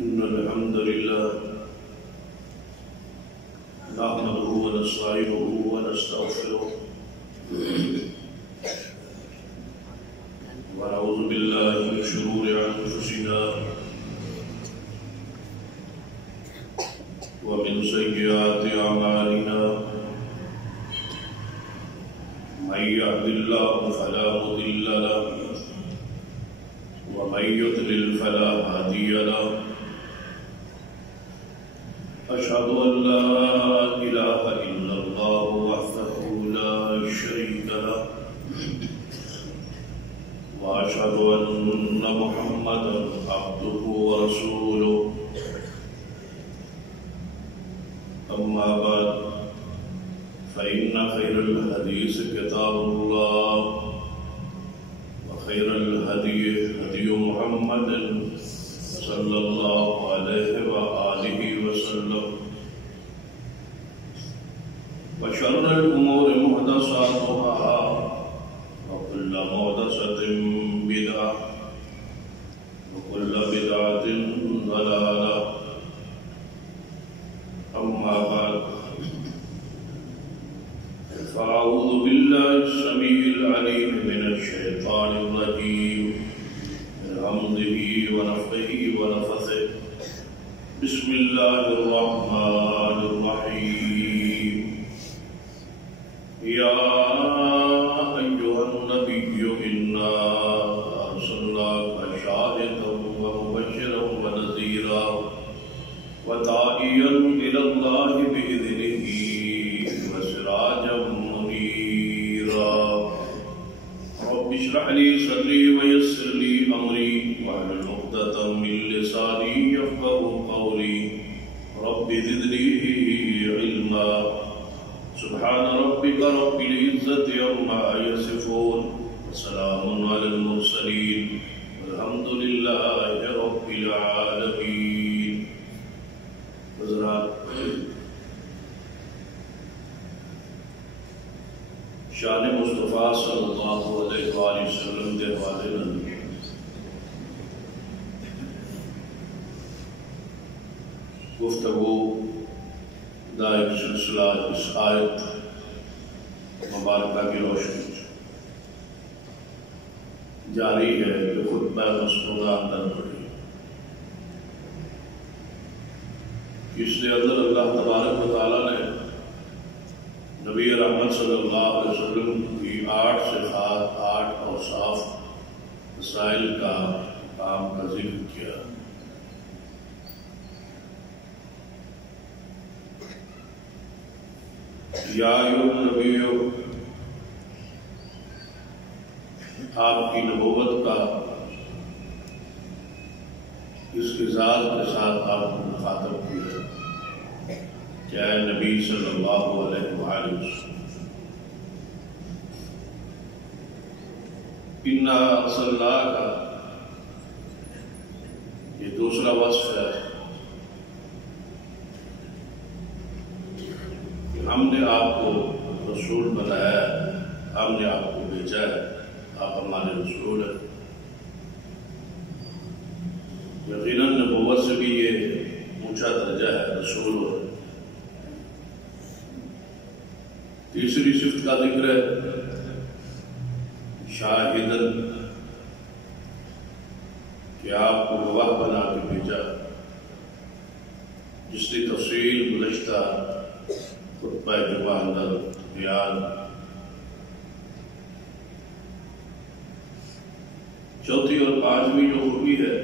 إن الحمد لله نحمده ونستعينه ونستغفره ونعوذ بالله من شرور أنفسنا ومن سيئات أعمالنا من يهد الله فلا مضل له ومن يضلل فلا هادي له أشهد أن لا إله إلا الله وحده لا شريك له وأشهد أن محمدا عبده ورسوله أما بعد فإن خير الحديث كتاب الله وخير الهدي هدي محمد صلى الله عليه وآله وسلم وشر الأمور محدثاتها وكل محدثة بدعة وكل بدعة ضلالة أما بعد فأعوذ بالله السميع العليم من الشيطان الرجيم من همزه ونفخه ونفثه بسم الله الرحمن الرحيم يا أيها النبي إنا أرسلناك شاهدا ومبشرا ونذيرا وداعيا إلى الله بإذنه وسراجا منيرا رب اشرح لي صدري ويسر لي أمري واحلل عقدة من لساني يفقهوا قولي رب زدني علما سبحان ربك رب العزة عما يصفون وسلام على المرسلين والحمد لله رب العالمين. حضرات، شان مصطفیٰ صلی اللہ علیہ وآلہ وسلم کے حوالے میں گفتگو دا ایک سلسلہ اس آیت مبارکہ کی روشنی جاری ہے کہ خطبہ مسعودہ اندر پڑھی. اس کے اندر اللہ تبارک و تعالیٰ نے نبی رحمت صلی اللہ علیہ وسلم کی 8 صفات 8 اوصاف مسائل کا کام کا ذکر کیا. یا ایھا النبی، آپ کی نبوت کا اس کی ذات کے ساتھ آپ کو مخاطب کیا ہے کہ اے نبی صلی اللہ علیہ وآلہ وسلم، اِنَّا أَرْسَلْنَاكَ، یہ دوسرا وصف ہے کہ ہم نے آپ کو رسول بنایا ہے، ہم نے آپ کو بھیجا ہے، آپ ہمارے رسول ہیں. یقیناً نبوت سے بھی یہ اونچا درجہ ہے، رسول ہو. تیسری صفت کا ذکر ہے شاہدن، کہ آپ کو گواہ بنا کے بھیجا، جس کی تفصیل گزشتہ خطبہ جمعہ اندر بیان. چوتھی اور پانچویں جو خوبی ہے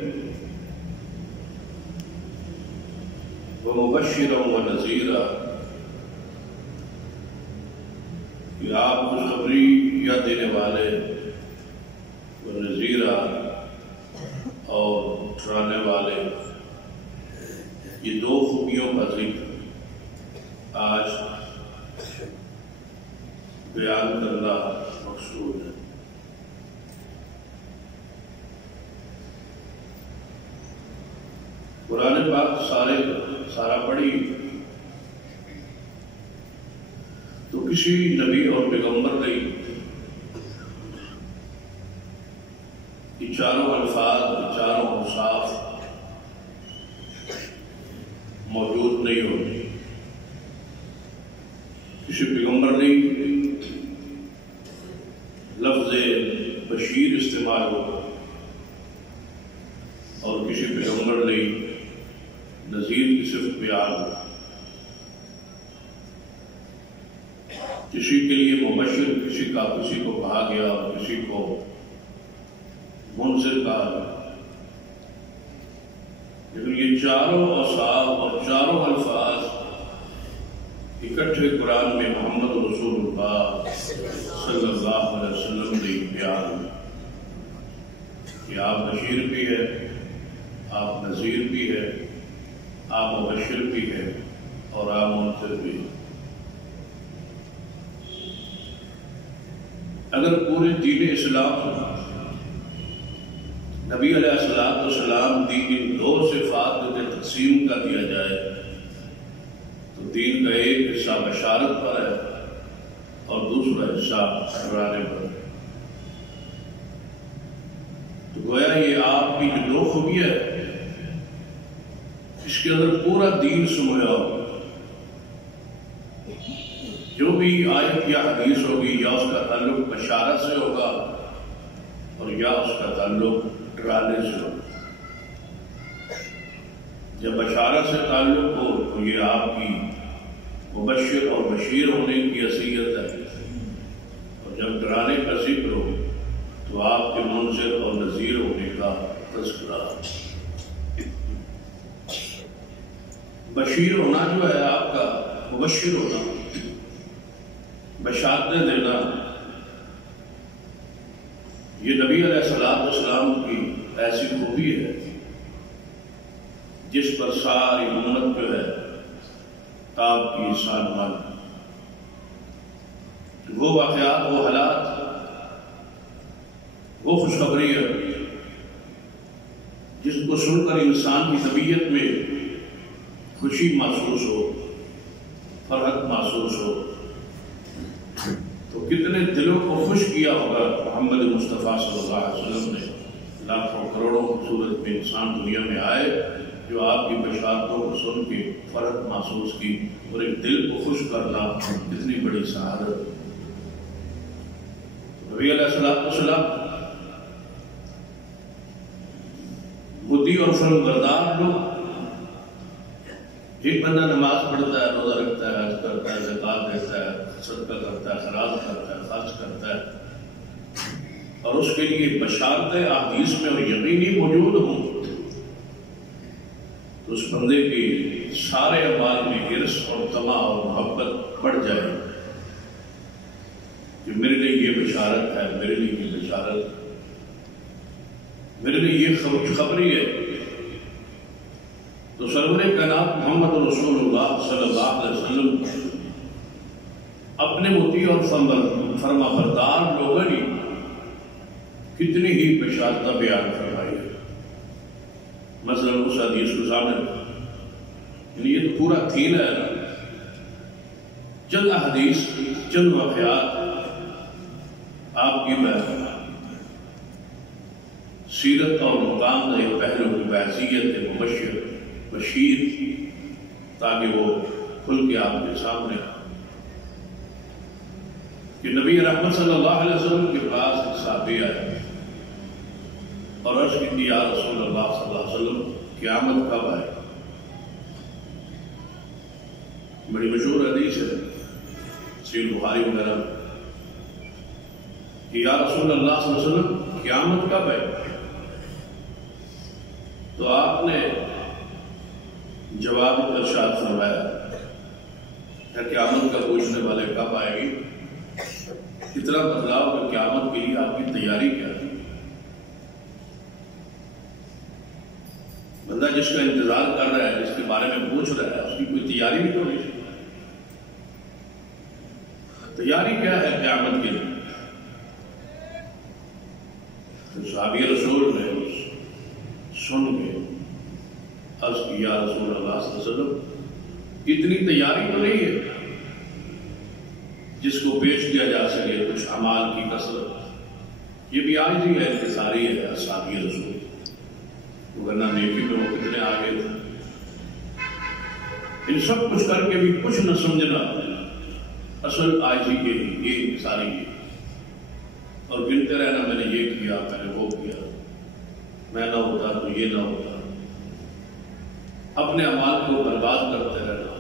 وہ مبشرا و نذیرا، کہ آپ خوشخبری یا دینے والے و نذیرا اور ڈرانے والے. یہ 2 خوبیوں کا ذکر آج بیان کرنا مقصود ہے. قرآن پاک سارا پڑھی تو کسی نبی اور پیغمبر نہیں یہ چاروں الفاظ، چاروں اوصاف نہیں ہوتی. کسی پیغمبر نے لفظ بشیر استعمال ہو اور کسی پیغمبر نے نذیر کی صفت بیان ہو. کسی کے لیے مبشر کسی کو کہا گیا اور کسی کو منذر کہا گیا. لیکن یہ چاروں اوصاف اور چاروں الفاظ اکٹھے قرآن میں محمد رسول اللہ صلی اللہ علیہ وسلم نے بیان ہوئے کہ آپ بشیر بھی ہے، آپ نذیر بھی ہے، آپ مبشر بھی ہے اور آپ منذر بھی ہے. اگر پورے دین اسلام نبی علیہ السلام کی ان دو صفات میں تقسیم کر دیا جائے تو دین کا ایک حصہ بشارت پر ہے اور دوسرا حصہ ڈرانے پر ہے. تو گویا یہ آپ کی جو دو خوبی ہے اس کے اندر پورا دین سمویا ہو. جو بھی آیت یا حدیث ہوگی یا اس کا تعلق بشارت سے ہوگا اور یا اس کا تعلق ڈرانے سے ہوگا. جب بشارت سے تعلق ہو تو یہ آپ کی مبشر اور بشیر ہونے کی حیثیت ہے، اور جب ڈرانے کا ذکر ہو تو آپ کے منذر اور نذیر ہونے کا تذکرہ. بشیر ہونا جو ہے آپ کا، مبشر ہونا، بشارتیں دینا، یہ نبی علیہ السلام کی ایسی خوبی ہے جس پر ساری امت جو ہے تاب کی سالمان. وہ واقعات، وہ حالات، وہ خوشخبری ہے جس کو سن کر انسان کی طبیعت میں خوشی محسوس ہو، فرحت محسوس ہو. تو کتنے دلوں کو خوش کیا ہوگا محمد مصطفیٰ صلی اللہ علیہ وسلم نے. لاکھوں کروڑوں کی صورت میں انسان دنیا میں آئے جو آپ کی بشارتوں کو سن کے فرحت محسوس کی، اور ایک دل کو خوش کرنا کتنی بڑی سعادت. نبی علیہ السلام بدی اور فرم بردار لوگ. ایک بندہ نماز پڑھتا ہے، روزہ رکھتا ہے، حج کرتا ہے، زکوٰۃ دیتا ہے، صدقہ کرتا ہے، خیرات کرتا ہے، خرچ کرتا ہے، اور اس کے لیے بشارتیں احادیث میں اور یقینی موجود ہوں تو اس بندے کی سارے اعمال میں حرص اور طمع اور محبت بڑھ جائے کہ میرے لیے یہ بشارت ہے، میرے لیے یہ بشارت، میرے لیے یہ خوشخبری ہے. تو سرور کائنات محمد رسول اللہ صلی اللہ علیہ وسلم اپنے مطیع اور فرما بردار لوگوں نے کتنی ہی بشارتیں بیان فرمائی ہے. مثلا اس حدیث کو سامنے یعنی یہ تو پورا تھیم ہے. چند حدیث، چند واقعات آپ کی میں سیرت اور مقام کا ایک پہلو کی بحثیت مبشر بشیر تاکہ وہ کھل کے آپ کے سامنے کہ نبی رحمت صلی اللہ علیہ وسلم کے پاس ایک صحابی آئے اور عرض کی یا رسول اللہ صلی اللہ علیہ وسلم قیامت کب آئے؟ بڑی مشہور حدیث ہے صحیح بخاری وغیرہ کہ یا رسول اللہ صلی اللہ علیہ وسلم قیامت کب آئے؟ تو آپ نے جواب ارشاد فرمایا کہ قیامت کا پوچھنے والے کب آئے گی؟ اتنا بدلاؤ کہ قیامت کے لیے آپ کی تیاری کیا ہے؟ بندہ جس کا انتظار کر رہا ہے، جس کے بارے میں پوچھ رہا ہے، اس کی کوئی تیاری بھی تو نہیں چاہیے. تیاری کیا ہے قیامت کے لیے؟ تو صحابی رسول نے سن کے عرض کی یا رسول اللہ صلی اللہ علیہ وسلم اتنی تیاری تو نہیں ہے جس کو پیش کیا جا سکے کچھ اعمال کی کثرت. یہ بھی آج ہی ہے انتصاری ہے صحابی رسول، رسول، تو ورنہ نیکی میں وہ کتنے آگے تھے. ان سب کچھ کر کے بھی کچھ نہ سمجھنا اصل عاجزی کے یہ ساری ہے، اور گنتے رہنا میں نے یہ کیا، میں نے وہ کیا، میں نہ ہوتا تو یہ نہ ہوتا، اپنے اعمال کو برباد کرتے رہنا،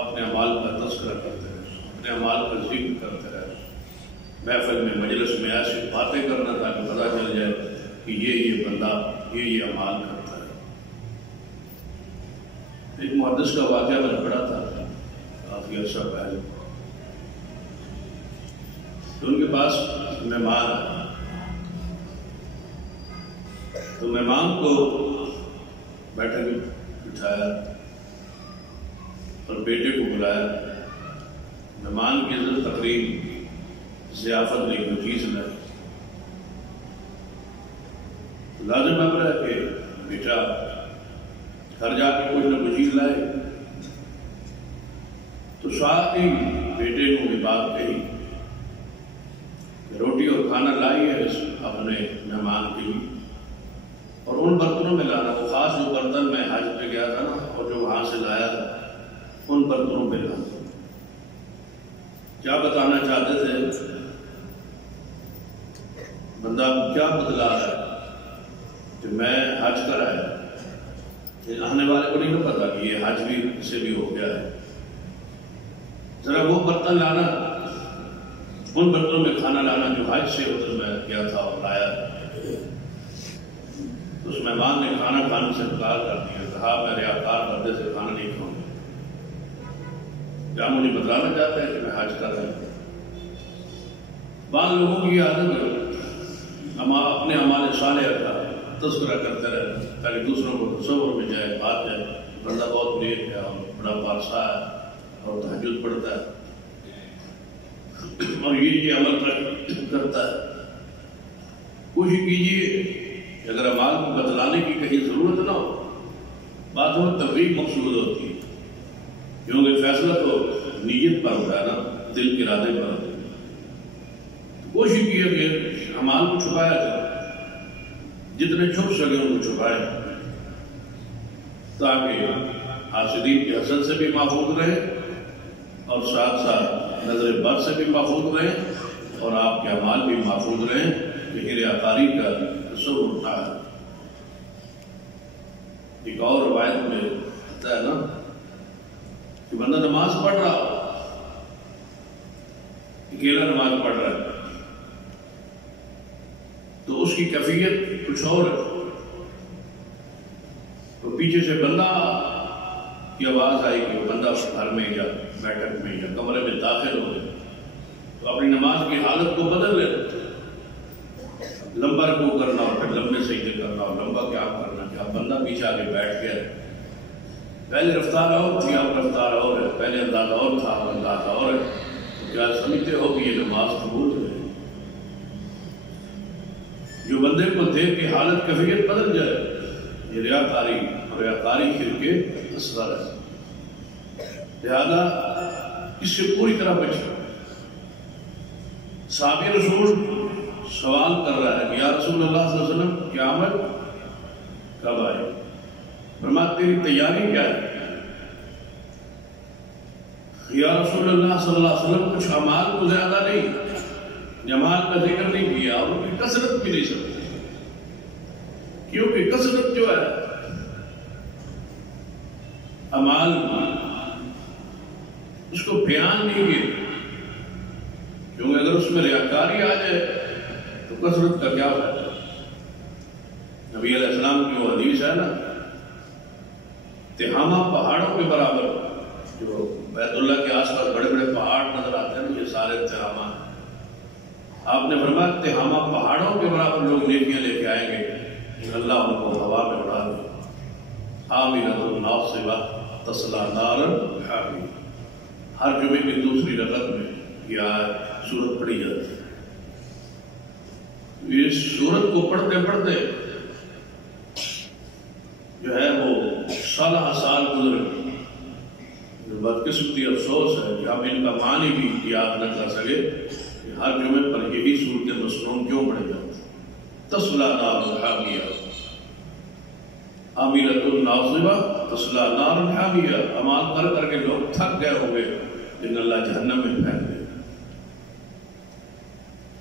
اپنے اعمال کا تذکرہ کرتے رہنا، اپنے اعمال کا ذکر کرتے رہنا، محفل میں مجلس میں ایسی باتیں کرنا تاکہ پتہ چل جائے کہ یہ بندہ یہ اعمال کرتا ہے۔ ایک محدث کا واقعہ میں نے پڑھا تھا کافی عرصہ پہلے، تو ان کے پاس مہمان آیا، تو مہمان کو بیٹھے بٹھایا اور بیٹے کو بلایا، مہمان کی عزت تقریب ضیافت نہیں کوئی چیز لائے، لازم امر ہے کہ بیٹا گھر جا کے کچھ نہ کچھ چیز لائے، تو ساتھ ہی بیٹے کو بھی بات کہی، روٹی اور کھانا لائی ہے اپنے مہمان کے لیے، اور ان برتنوں میں لانا، وہ خاص جو برتن میں حج پہ گیا تھا نا اور جو وہاں سے لایا تھا ان برتنوں میں لانا۔ کیا بتانا چاہتے تھے؟ بندہ کیا بدلا ہے کہ میں حج کر آیا، آنے والے کو نہیں پتا کہ یہ حج بھی سے بھی ہو گیا ہے، ذرا وہ برتن لانا، ان برتنوں میں کھانا لانا جو حج سے ادھر میں گیا تھا اور لایا۔ اس مہمان نے کھانا کھانے سے انکار کر دیا، کہا میں ریاکار بندے سے کھانا نہیں کھاؤں گا۔ کیا مجھے بتلانا چاہتے ہیں کہ میں حج کر رہا ہوں؟ بعض لوگوں کی عادت اپنے اعمال صالحہ کا تذکرہ کرتے رہے تاکہ دوسروں کو تصور میں جائے، بات جائے بندہ بہت نیک ہے اور بڑا پارسا ہے اور تہجد پڑھتا ہے اور یہ عمل کرتا ہے۔ کوشش کیجیے کہ اگر اعمال کو بتلانے کی کہیں ضرورت نہ ہو، بات میں تفریح مقصود ہوتی ہے، کیونکہ فیصلہ تو نیت پر ہوتا ہے نا، دل کے ارادے پر ہوتا ہے۔ کوشش کیے کہ اعمال کو چھپایا جائے، جتنے چھپ سکے ان کو چھپائے تاکہ حاسدین کے حسد سے بھی محفوظ رہے اور ساتھ ساتھ نظر بد سے بھی محفوظ رہے اور آپ کے اعمال بھی محفوظ رہے کہ ریاکاری کا تصور اٹھا ہے۔ ایک اور روایت میں آتا ہے نا کہ بندہ نماز پڑھ رہا، اکیلا نماز پڑھ رہا ہے تو اس کی کیفیت کچھ اور ہے، تو پیچھے سے بندہ کی آواز آئی کہ بندہ گھر میں یا بیٹھک میں یا کمرے میں داخل ہو گئے تو اپنی نماز کی حالت کو بدل لے، لمبا رکوع کرنا اور پھر لمبے سجدے کرنا اور لمبا قیام کرنا، کیا بندہ پیچھے آگے بیٹھ گیا؟ پہلے رفتار اور تھی، اب رفتار اور ہے، پہلے انداز اور تھا اب انداز اور ہے، تو کیا سمجھتے ہو کہ یہ نماز قبول ہے؟ جو بندے کو دیکھ کے حالت کیفیت بدل جائے، یہ ریاکاری اور ریاکاری شرک کے اصغر ہے، لہذا اس سے پوری طرح بچنا۔ صحابی رسول سوال کر رہا ہے کہ یا رسول اللہ صلی اللہ علیہ وسلم قیامت کب آئے؟ فرمایا تیری تیاری کیا ہے؟ یا رسول اللہ صلی اللہ علیہ وسلم کچھ اعمال کو زیادہ نہیں، جماعت کا ذکر نہیں کیا اور ان کی کثرت بھی نہیں سکتی، کیونکہ کثرت جو ہے اعمال اس کو بیان نہیں کیا، کیونکہ اگر اس میں ریاکاری آ جائے تو کثرت کا کیا فائدہ؟ نبی علیہ السلام کی وہ حدیث ہے نا، تہامہ پہاڑوں کے برابر، جو بیت اللہ کے آس پاس بڑے بڑے پہاڑ نظر آتے ہیں یہ سارے تہامہ ہیں، آپ نے فرمایا تہامہ پہاڑوں کے برابر لوگ نیکیاں لے کے آئیں گے، اللہ ان کو ہوا میں اڑا دے، حاملۃ ناصبہ تصلیٰ نارا حامیہ۔ ہر جمعے کی دوسری رکعت میں یہ سورت پڑھی جاتی ہے، اس سورت کو پڑھتے پڑھتے جو ہے وہ سالہ سال گزر گئے۔ بدقسمتی افسوس ہے کہ ہم ان کا معنی بھی یاد نہ کر سکے کہ ہر جمعے پر یہی صورت مصنون کیوں پڑھی جاتی؟ تصلیٰ نارا حامیہ، عاملۃ ناصبہ تصلی نارا حامیہ، اعمال کر کر کے لوگ تھک گئے ہوں گے لیکن اللہ جہنم میں پھینک دے گا۔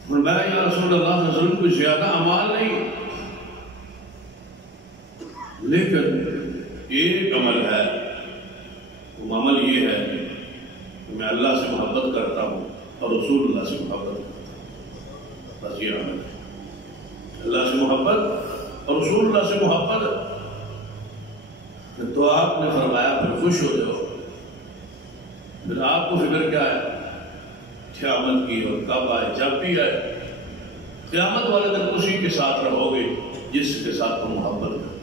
فرمایا یا رسول اللہ صلی اللہ علیہ وسلم کوئی زیادہ اعمال نہیں، لیکن ایک عمل ہے، وہ عمل یہ ہے کہ میں اللہ سے محبت کرتا ہوں اور رسول اللہ سے محبت کرتا ہوں، بس یہ عمل ہے۔ اللہ سے محبت اور رسول اللہ سے محبت، تو آپ نے فرمایا پھر خوش ہو جاؤ، پھر آپ کو فکر کیا ہے کیا عمل کی اور کب آئے، جب بھی آئے قیامت والے دن اسی کے ساتھ رہو گے جس کے ساتھ تم محبت کرتے۔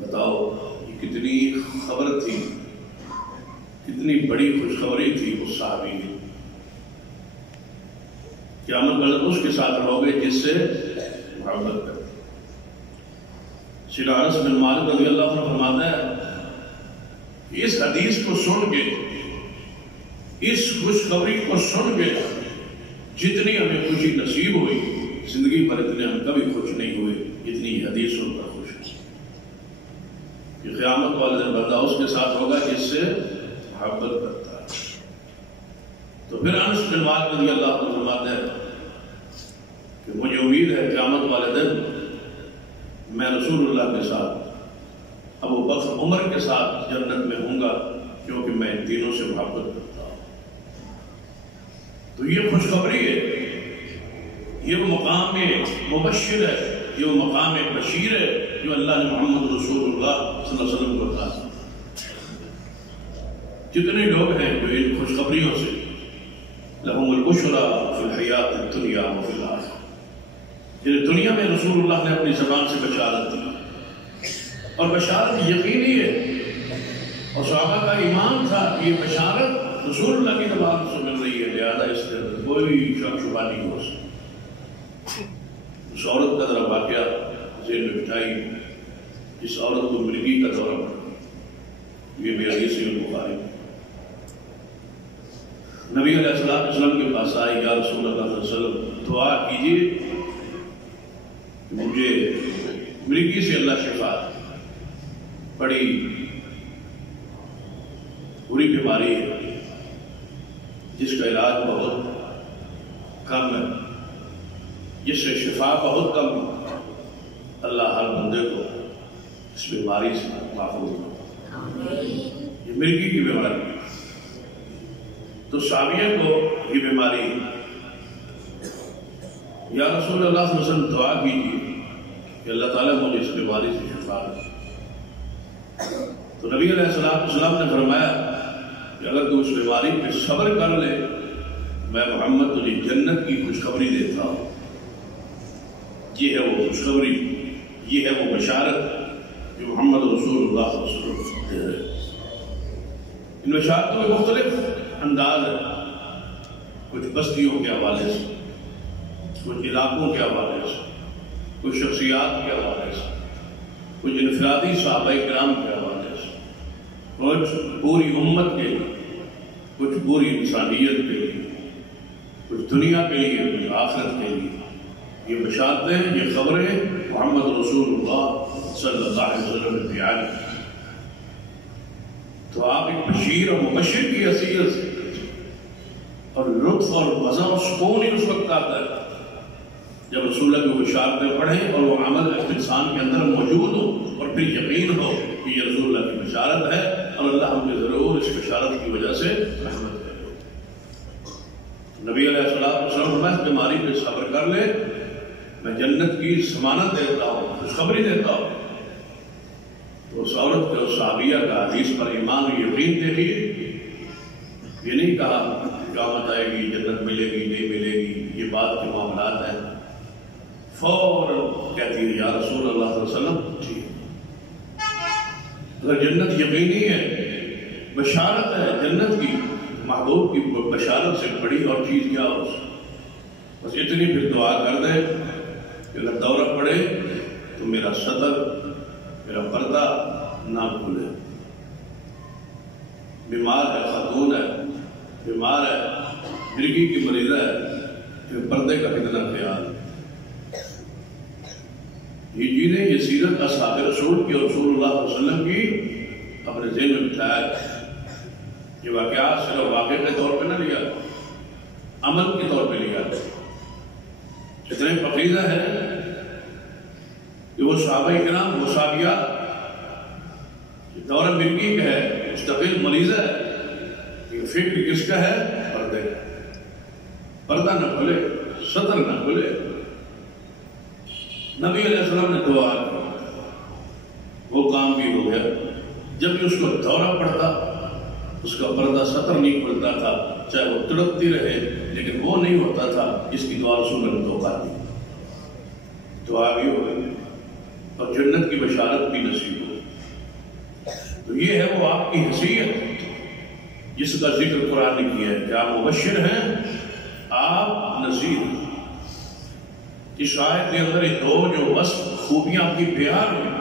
بتاؤ یہ کتنی خبر تھی، کتنی بڑی خوشخبری تھی اس صحابی کی، قیامت والے دن اس کے ساتھ رہو گے جس سے محبت کرتے۔ سیدنا انس بن مالک رضی اللہ عنہ فرماتا ہے اس حدیث کو سن کے، اس خوشخبری کو سن کے جتنی ہمیں خوشی نصیب ہوئی زندگی پر اتنے ہم کبھی خوش نہیں ہوئے جتنی یہ حدیث سن کر خوش ہوئی کہ قیامت والے دن بندہ اس کے ساتھ ہوگا جس سے محبت کرتا ہے۔ تو پھر انس بن مالک رضی اللہ عنہ فرماتے ہیں کہ مجھے امید ہے قیامت والے دن میں رسول اللہ کے ساتھ ابو بکر عمر کے ساتھ جنت میں ہوں گا، کیونکہ میں ان تینوں سے محبت کرتا ہوں۔ تو یہ خوشخبری ہے، یہ وہ مقام مبشر ہے، یہ وہ مقام بشیر ہے جو اللہ نے محمد رسول اللہ صلی اللہ علیہ وسلم کو کہا۔ جتنے لوگ ہیں جو ان خوشخبریوں سے لہم البشریٰ فی الحیات الدنیا وفی الآخرہ، جنہیں دنیا میں رسول اللہ نے اپنی زبان سے بشارت دی، اور بشارت یقینی ہے، اور صحابہ کا ایمان تھا کہ یہ بشارت رسول اللہ کی زبان سے مل رہی ہے، لہذا اس سے کوئی شک شبہ نہیں ہو سکتا۔ اس عورت کا ذرا واقعہ ذہن میں بٹھائی، اس عورت کو مرگی کا دورہ پڑا، یہ بھی حدیث البخاری۔ نبی علیہ السلام کے پاس آئی، یا رسول اللہ صلی اللہ علیہ وسلم دعا کیجیے مجھے مرگی سے اللہ شفا دے، بڑی بری بیماری ہے جس کا علاج بہت کم ہے، جس سے شفا بہت کم ہے، اللہ ہر بندے کو اس بیماری سے محفوظ کرے۔ یہ مرگی کی بیماری ہے، تو صحابیہ کو یہ بیماری، یا رسول اللہ صلی اللہ علیہ وسلم دعا کیجیے کہ اللہ تعالیٰ مجھے اس بیماری سے شفا دے۔ تو نبی علیہ السلام نے فرمایا کہ اگر تو اس بیماری پہ صبر کر لے، میں محمد تجھے جنت کی خوشخبری دیتا ہوں۔ یہ ہے وہ خوشخبری، یہ ہے وہ بشارت جو محمد رسول اللہ صلی اللہ علیہ وسلم دے رہے ہیں۔ ان بشارتوں میں مختلف انداز ہے، کچھ بستیوں کے حوالے سے، کچھ علاقوں کے حوالے سے، کچھ شخصیات کے حوالے سے، کچھ انفرادی صحابہ کرام کے حوالے سے، کچھ پوری امت کے لیے، کچھ پوری انسانیت کے لیے، کچھ دنیا کے لیے، کچھ آخرت کے لیے۔ یہ بشارتیں، یہ خبریں محمد رسول اللہ صلی اللہ علیہ وسلم نے بیان کی۔ تو آپ ایک بشیر اور مبشر کی حیثیت سے، اور لطف اور مزہ اور سکون ہی اس وقت آتا ہے جب رسول اللہ کی بشارتیں پڑھیں اور وہ عمل انسان کے اندر موجود ہو، اور پھر یقین ہو کہ یہ رسول اللہ کی بشارت ہے اور اللہ ہم کو ضرور اس بشارت کی وجہ سے رحمت کرے۔ نبی علیہ السلام میں اس بیماری پہ صبر کر لے، میں جنت کی ضمانت دیتا ہوں، خوشخبری دیتا ہوں۔ تو اس عورت کے اس صحابیہ کا حدیث پر ایمان و یقین دیکھیے، یہ نہیں کہا قیامت آئے گی، جنت ملے گی، نہیں ملے گی، یہ بات کے معاملات ہیں، فوراً کہتی ہے یا رسول اللہ صلی اللہ علیہ وسلم ٹھیک۔ اگر جنت یقینی ہے، بشارت ہے جنت کی، محبوب کی بشارت سے بڑی اور چیز کیا ہو؟ بس اتنی پھر دعا کر دے کہ اگر دورہ پڑے تو میرا سطر، میرا پردہ نہ کھلے۔ بیمار ہے، خاتون ہے، بیمار ہے، مرگی کی مریض ہے، پھر پردے کا کتنا خیال۔ یہ چیزیں، یہ سیرت اصحاب رسول کی اور رسول اللہ صلی اللہ علیہ وسلم کی اپنے ذہن میں بٹھایا۔ یہ واقعات صرف واقعے کے طور پہ نہ لیا، عمل کے طور پہ لیا۔ اتنے فقیدہ ہے کہ وہ صحابہ کرام، وہ صحابیات دورہ مرگی کا ہے، مستقل مریضہ ہے، یہ فکر کس کا ہے؟ پردے کا۔ پردہ نہ کھلے، سطر نہ کھلے۔ نبی علیہ السلام نے دعا کی، وہ کام بھی ہو گیا۔ جب بھی اس کو دورہ پڑتا، اس کا پردہ سطر نہیں کھلتا تھا، چاہے وہ تڑپتی رہے، لیکن وہ نہیں ہوتا تھا۔ اس کی دعا رسول نے دھوکہ دی، دعا بھی ہو گئی اور جنت کی بشارت بھی نصیب ہو۔ تو یہ ہے وہ آپ کی حیثیت جس کا ذکر قرآن نے کیا ہے کہ آپ مبشر ہیں، آپ نذیر ہیں۔ اس آیت کے اندر یہ دو جو وصف خوبیاں آپ کی بیان ہیں،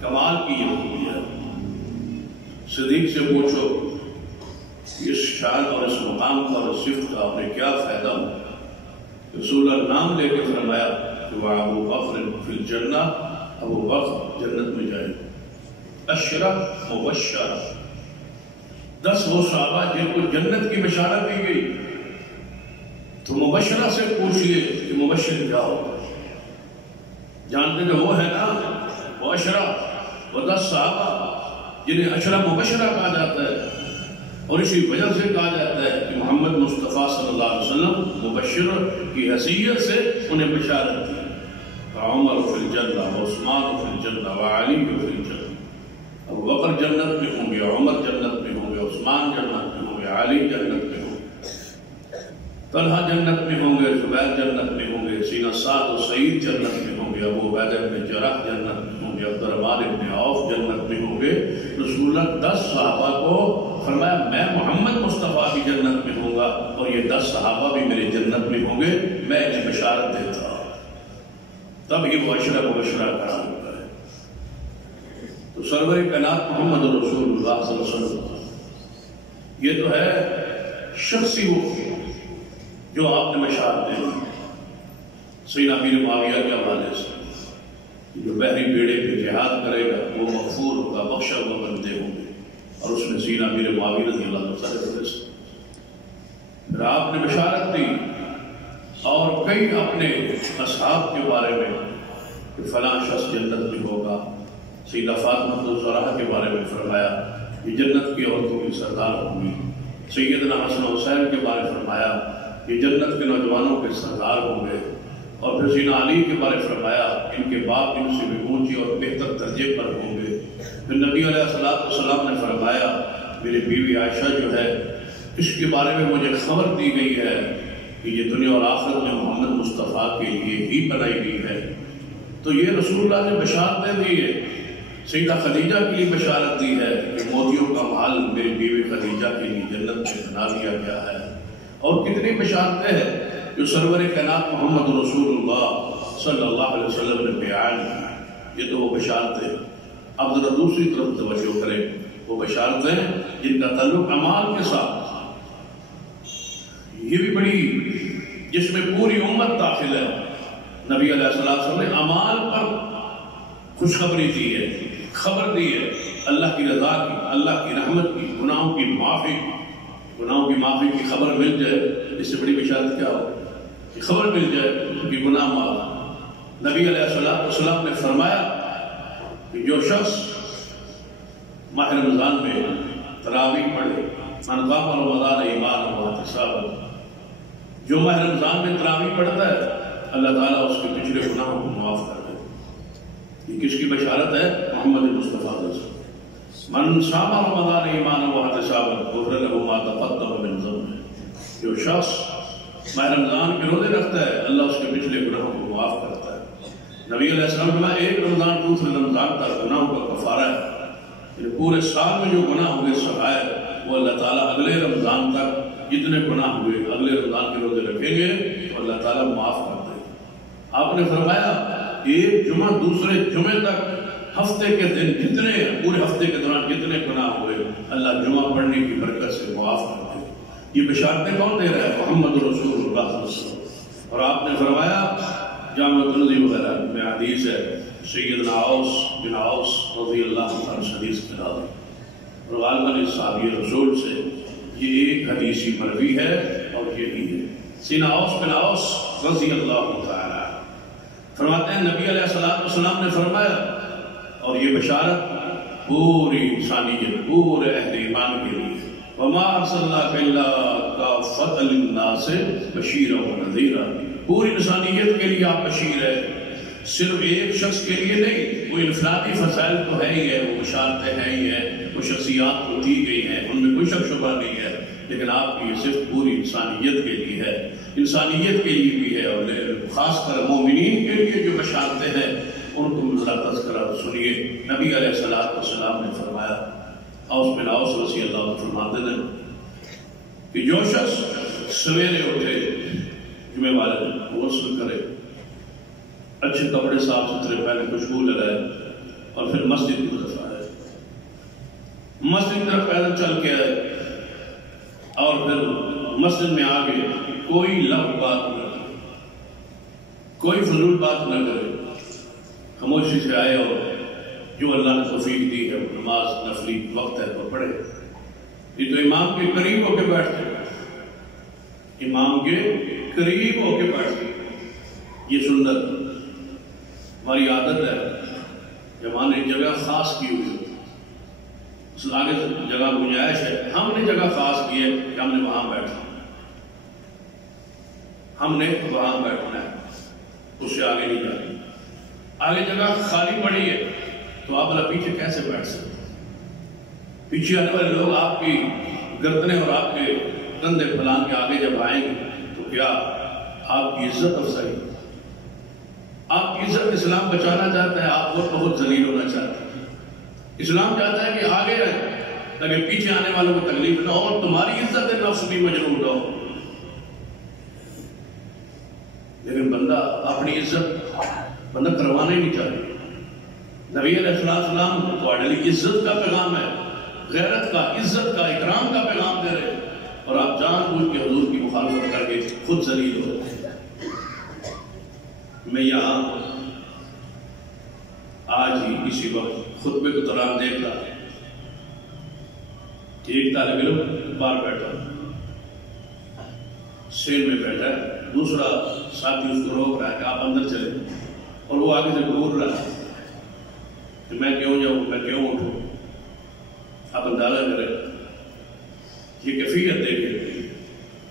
کمال کی یہ خوبیاں۔ صدیق سے پوچھو اس شان اور اس مقام کا اور اس صفت کا آپ نے کیا فائدہ ہو؟ رسول اللہ نام لے کے فرمایا کہ وہ ابو بکر فی الجنہ، ابو بکر جنت میں جائے۔ اشرف مبشر، 10 وہ صحابہ جن کو جنت کی بشارت دی گئی۔ تو مبشرہ سے پوچھئے کہ مبشر کیا ہوتا ہے؟ جانتے جو وہ ہے نا، وہ اشرف، وہ 10 صحابہ جنہیں اشرف مبشرہ کہا جاتا ہے، اور اسی وجہ سے کہا جاتا ہے کہ محمد مصطفیٰ صلی اللہ علیہ وسلم مبشر کی حیثیت سے انہیں بشارت دی۔ عمر فی الجنہ، عثمان فی الجنہ، وعلی فی الجنہ۔ ابو بکر جنت میں ہوں گے، عمر جنت میں ہوں گے، عثمان جنت میں ہوں گے، علی جنت میں ہوں گے، طلحہ جنت میں ہوں گے، زبیر جنت میں ہوں گے، سینہ سعد و سعید جنت میں ہوں گے، ابو عبیدہ بن جراح جنت میں ہوں گے، عبدالرحمن بن عوف جنت میں ہوں گے۔ رسول اللہ 10 صحابہ کو فرمایا میں محمد مصطفیٰ کی جنت میں ہوں گا، اور یہ 10 صحابہ بھی میری جنت میں ہوں گے، میں انہیں بشارت دیتا ہوں۔ تب ہی وہ اشرف مبشرہ قرار ہوتا ہے۔ تو سرور کائنات محمد رسول اللہ صلی اللہ علیہ وسلم، یہ تو ہے شخصی وہ جو آپ نے بشارت دی سیدنا امیر معاویہ کے حوالے سے، جو بحری بیڑے پہ جہاد کرے گا وہ مغفور ہوگا، بخشا ہوا بندے ہوں گے، اور اس نے سیدنا امیر معاویہ رضی اللہ عنہ سے پھر آپ نے بشارت دی، اور کئی اپنے اصحاب کے بارے میں کہ فلاں شخص جنت میں ہوگا۔ سیدہ فاطمہ الزہرا کے بارے میں فرمایا یہ جنت کی عورتوں کی سردار ہوں گی۔ سیدنا حسن حسین کے بارے فرمایا یہ جنت کے نوجوانوں کے سردار ہوں گے۔ اور پھر سیدنا علی کے بارے فرمایا ان کے باپ ان سے بھی اونچی اور بہتر درجے پر ہوں گے۔ پھر نبی علیہ السلام نے فرمایا میری بیوی عائشہ جو ہے اس کے بارے میں مجھے خبر دی گئی ہے کہ یہ دنیا اور آخرت میں محمد مصطفیٰ کے لیے ہی بنائی گئی ہے۔ تو یہ رسول اللہ نے بشارتیں دی ہے۔ سیدہ خدیجہ کے لیے بشارت دی ہے کہ موتیوں کا محل میری بیوی خدیجہ کے لیے جنت میں بنا دیا گیا ہے۔ اور کتنی بشارتیں ہیں جو سرور کائنات محمد رسول اللہ صلی اللہ علیہ وسلم نے بیان کی۔ یہ تو وہ بشارتیں۔ اب ذرا دوسری طرف توجہ کریں، وہ بشارتیں جن کا تعلق اعمال کے ساتھ، یہ بھی بڑی جس میں پوری امت داخل ہے۔ نبی علیہ السلام نے اعمال پر خوشخبری دی ہے، خبر دی ہے، اللہ کی رضا کی، اللہ کی رحمت کی، گناہوں کی معافی کی خبر مل جائے، اس سے بڑی بشارت کیا ہو کہ خبر مل جائے کہ گناہ معاف۔ نبی علیہ السلام نے فرمایا کہ جو شخص ماہ رمضان میں تراویح پڑھے، من قام رمضان ایمانا واحتسابا، جو ماہ رمضان میں تراویح پڑھتا ہے اللہ تعالیٰ اس کے پچھلے گناہوں کو معاف کر دے۔ یہ کس کی بشارت ہے؟ محمد مصطفیٰ صلی اللہ علیہ وسلم۔ من صام رمضان ایمانا واحتسابا غفر له ما تقدم من ذنبه، جو شخص ماہ رمضان کے روزے رکھتا ہے اللہ اس کے پچھلے گناہوں کو معاف کرتا ہے۔ نبی علیہ السلام نے ایک رمضان دوسرے رمضان تک گناہوں کا کفارہ ہے، پورے سال میں جو گناہ ہوئے سغائر وہ اللہ تعالیٰ اگلے رمضان تک جتنے گناہ ہوئے اگلے رمضان کے روزے رکھیں گے تو اللہ تعالیٰ معاف کر دے گا۔ آپ نے فرمایا ایک جمعہ دوسرے جمعے تک ہفتے کے دن جتنے پورے ہفتے کے دوران جتنے گناہ ہوئے اللہ جمعہ پڑھنے کی برکت سے معاف کر دے گا۔ یہ بشارتیں کون دے رہا ہے؟ محمد رسول اللہ صلی اللہ علیہ وسلم۔ اور آپ نے فرمایا جامع ترمذی وغیرہ میں حدیث ہے، سیدنا اوس بن اوس رضی اللہ عنہ حدیث کرا دی، اور غالباً اس صحابی رسول سے یہ ایک حدیث ہی مروی ہے اور یہی ہے۔ سیدنا اوس بن اوس رضی اللہ تعالی فرماتے ہیں نبی علیہ السلام نے فرمایا، اور یہ بشارت پوری انسانیت، پورے اہل ایمان کے لیے، وَمَا أَرْسَلْنَاكَ إِلَّا كَافَّةً لِلنَّاسِ بَشِيرًا وَنَذِيرًا، پوری انسانیت کے لیے آپ بشیر ہے، صرف ایک شخص کے لیے نہیں۔ وہ انفرادی فضائل تو ہے ہی ہے، وہ بشارتیں ہیں ہی ہیں، وہ شخصیات کو دی گئی ہیں، ان میں کوئی شک شبہ نہیں ہے، لیکن آپ کی یہ صرف پوری انسانیت کے لیے ہے، انسانیت کے لیے بھی ہے، اور خاص کر مومنین کے لیے جو بشارتیں ہیں ان کو ذرا تذکرہ سنیے۔ نبی علیہ السلام نے فرمایا، اوس بن اوس رضی اللہ عنہ فرماتے ہیں کہ جو شخص سویرے اٹھے، جمعے والے دن غسل کرے، اچھے کپڑے صاف ستھرے پہنے، خوشبو لگائے، اور پھر مسجد کی طرف آئے، مسجد کی طرف پیدل چل کے آئے، اور پھر مسجد میں آگے کوئی لغو بات نہ کرے، کوئی فضول بات نہ کرے، خاموشی سے آئے اور جو اللہ نے توفیق دی ہے وہ نماز نفلی وقت ہے تو پڑھے۔ یہ تو امام کے قریب ہو کے بیٹھتے، امام کے قریب ہو کے بیٹھتے، یہ سنت ہماری عادت ہے کہ ہم نے جگہ خاص کی ہوئی، اس آگے جگہ گنجائش ہے، ہم نے جگہ خاص کی ہے کہ ہم نے وہاں بیٹھنا، ہم نے وہاں بیٹھنا ہے، اس سے آگے نہیں جانا۔ آگے جگہ خالی پڑی ہے تو آپ اللہ پیچھے کیسے بیٹھ سکتے؟ پیچھے آنے والے لوگ آپ کی گردنیں اور آپ کے کندھے پھلان کے آگے جب آئیں گے تو کیا آپ کی عزت افزائی، آپ کی عزت اسلام بچانا چاہتا ہے، آپ بہت ذلیل ہونا چاہتا ہے۔ اسلام چاہتا ہے کہ آگے رہیں تاکہ پیچھے آنے والوں کو تکلیف نہ ہو اور تمہاری عزت نفس بھی مجروح ہو۔ لیکن بندہ اپنی عزت بندہ کروانا ہی نہیں چاہتا۔ نبی علیہ السلام تھوڑے لیے عزت کا پیغام ہے، غیرت کا، عزت کا، اکرام کا پیغام دے رہے، اور آپ جان بوجھ کے حضور کی مخالفت کر کے خود ذلیل ہو رہے ہیں۔ میں یہاں آج ہی اسی وقت خطبے کے دوران دیکھ رہا کہ ایک طالب علم باہر بیٹھا، سیل میں بیٹھا ہے، دوسرا ساتھی اس کو روک رہا ہے کہ آپ اندر چلے، اور وہ آگے سے گور رہا ہے کہ میں کیوں جاؤں، میں کیوں اٹھوں۔ آپ اندازہ کریں، یہ کیفیت دیکھیں،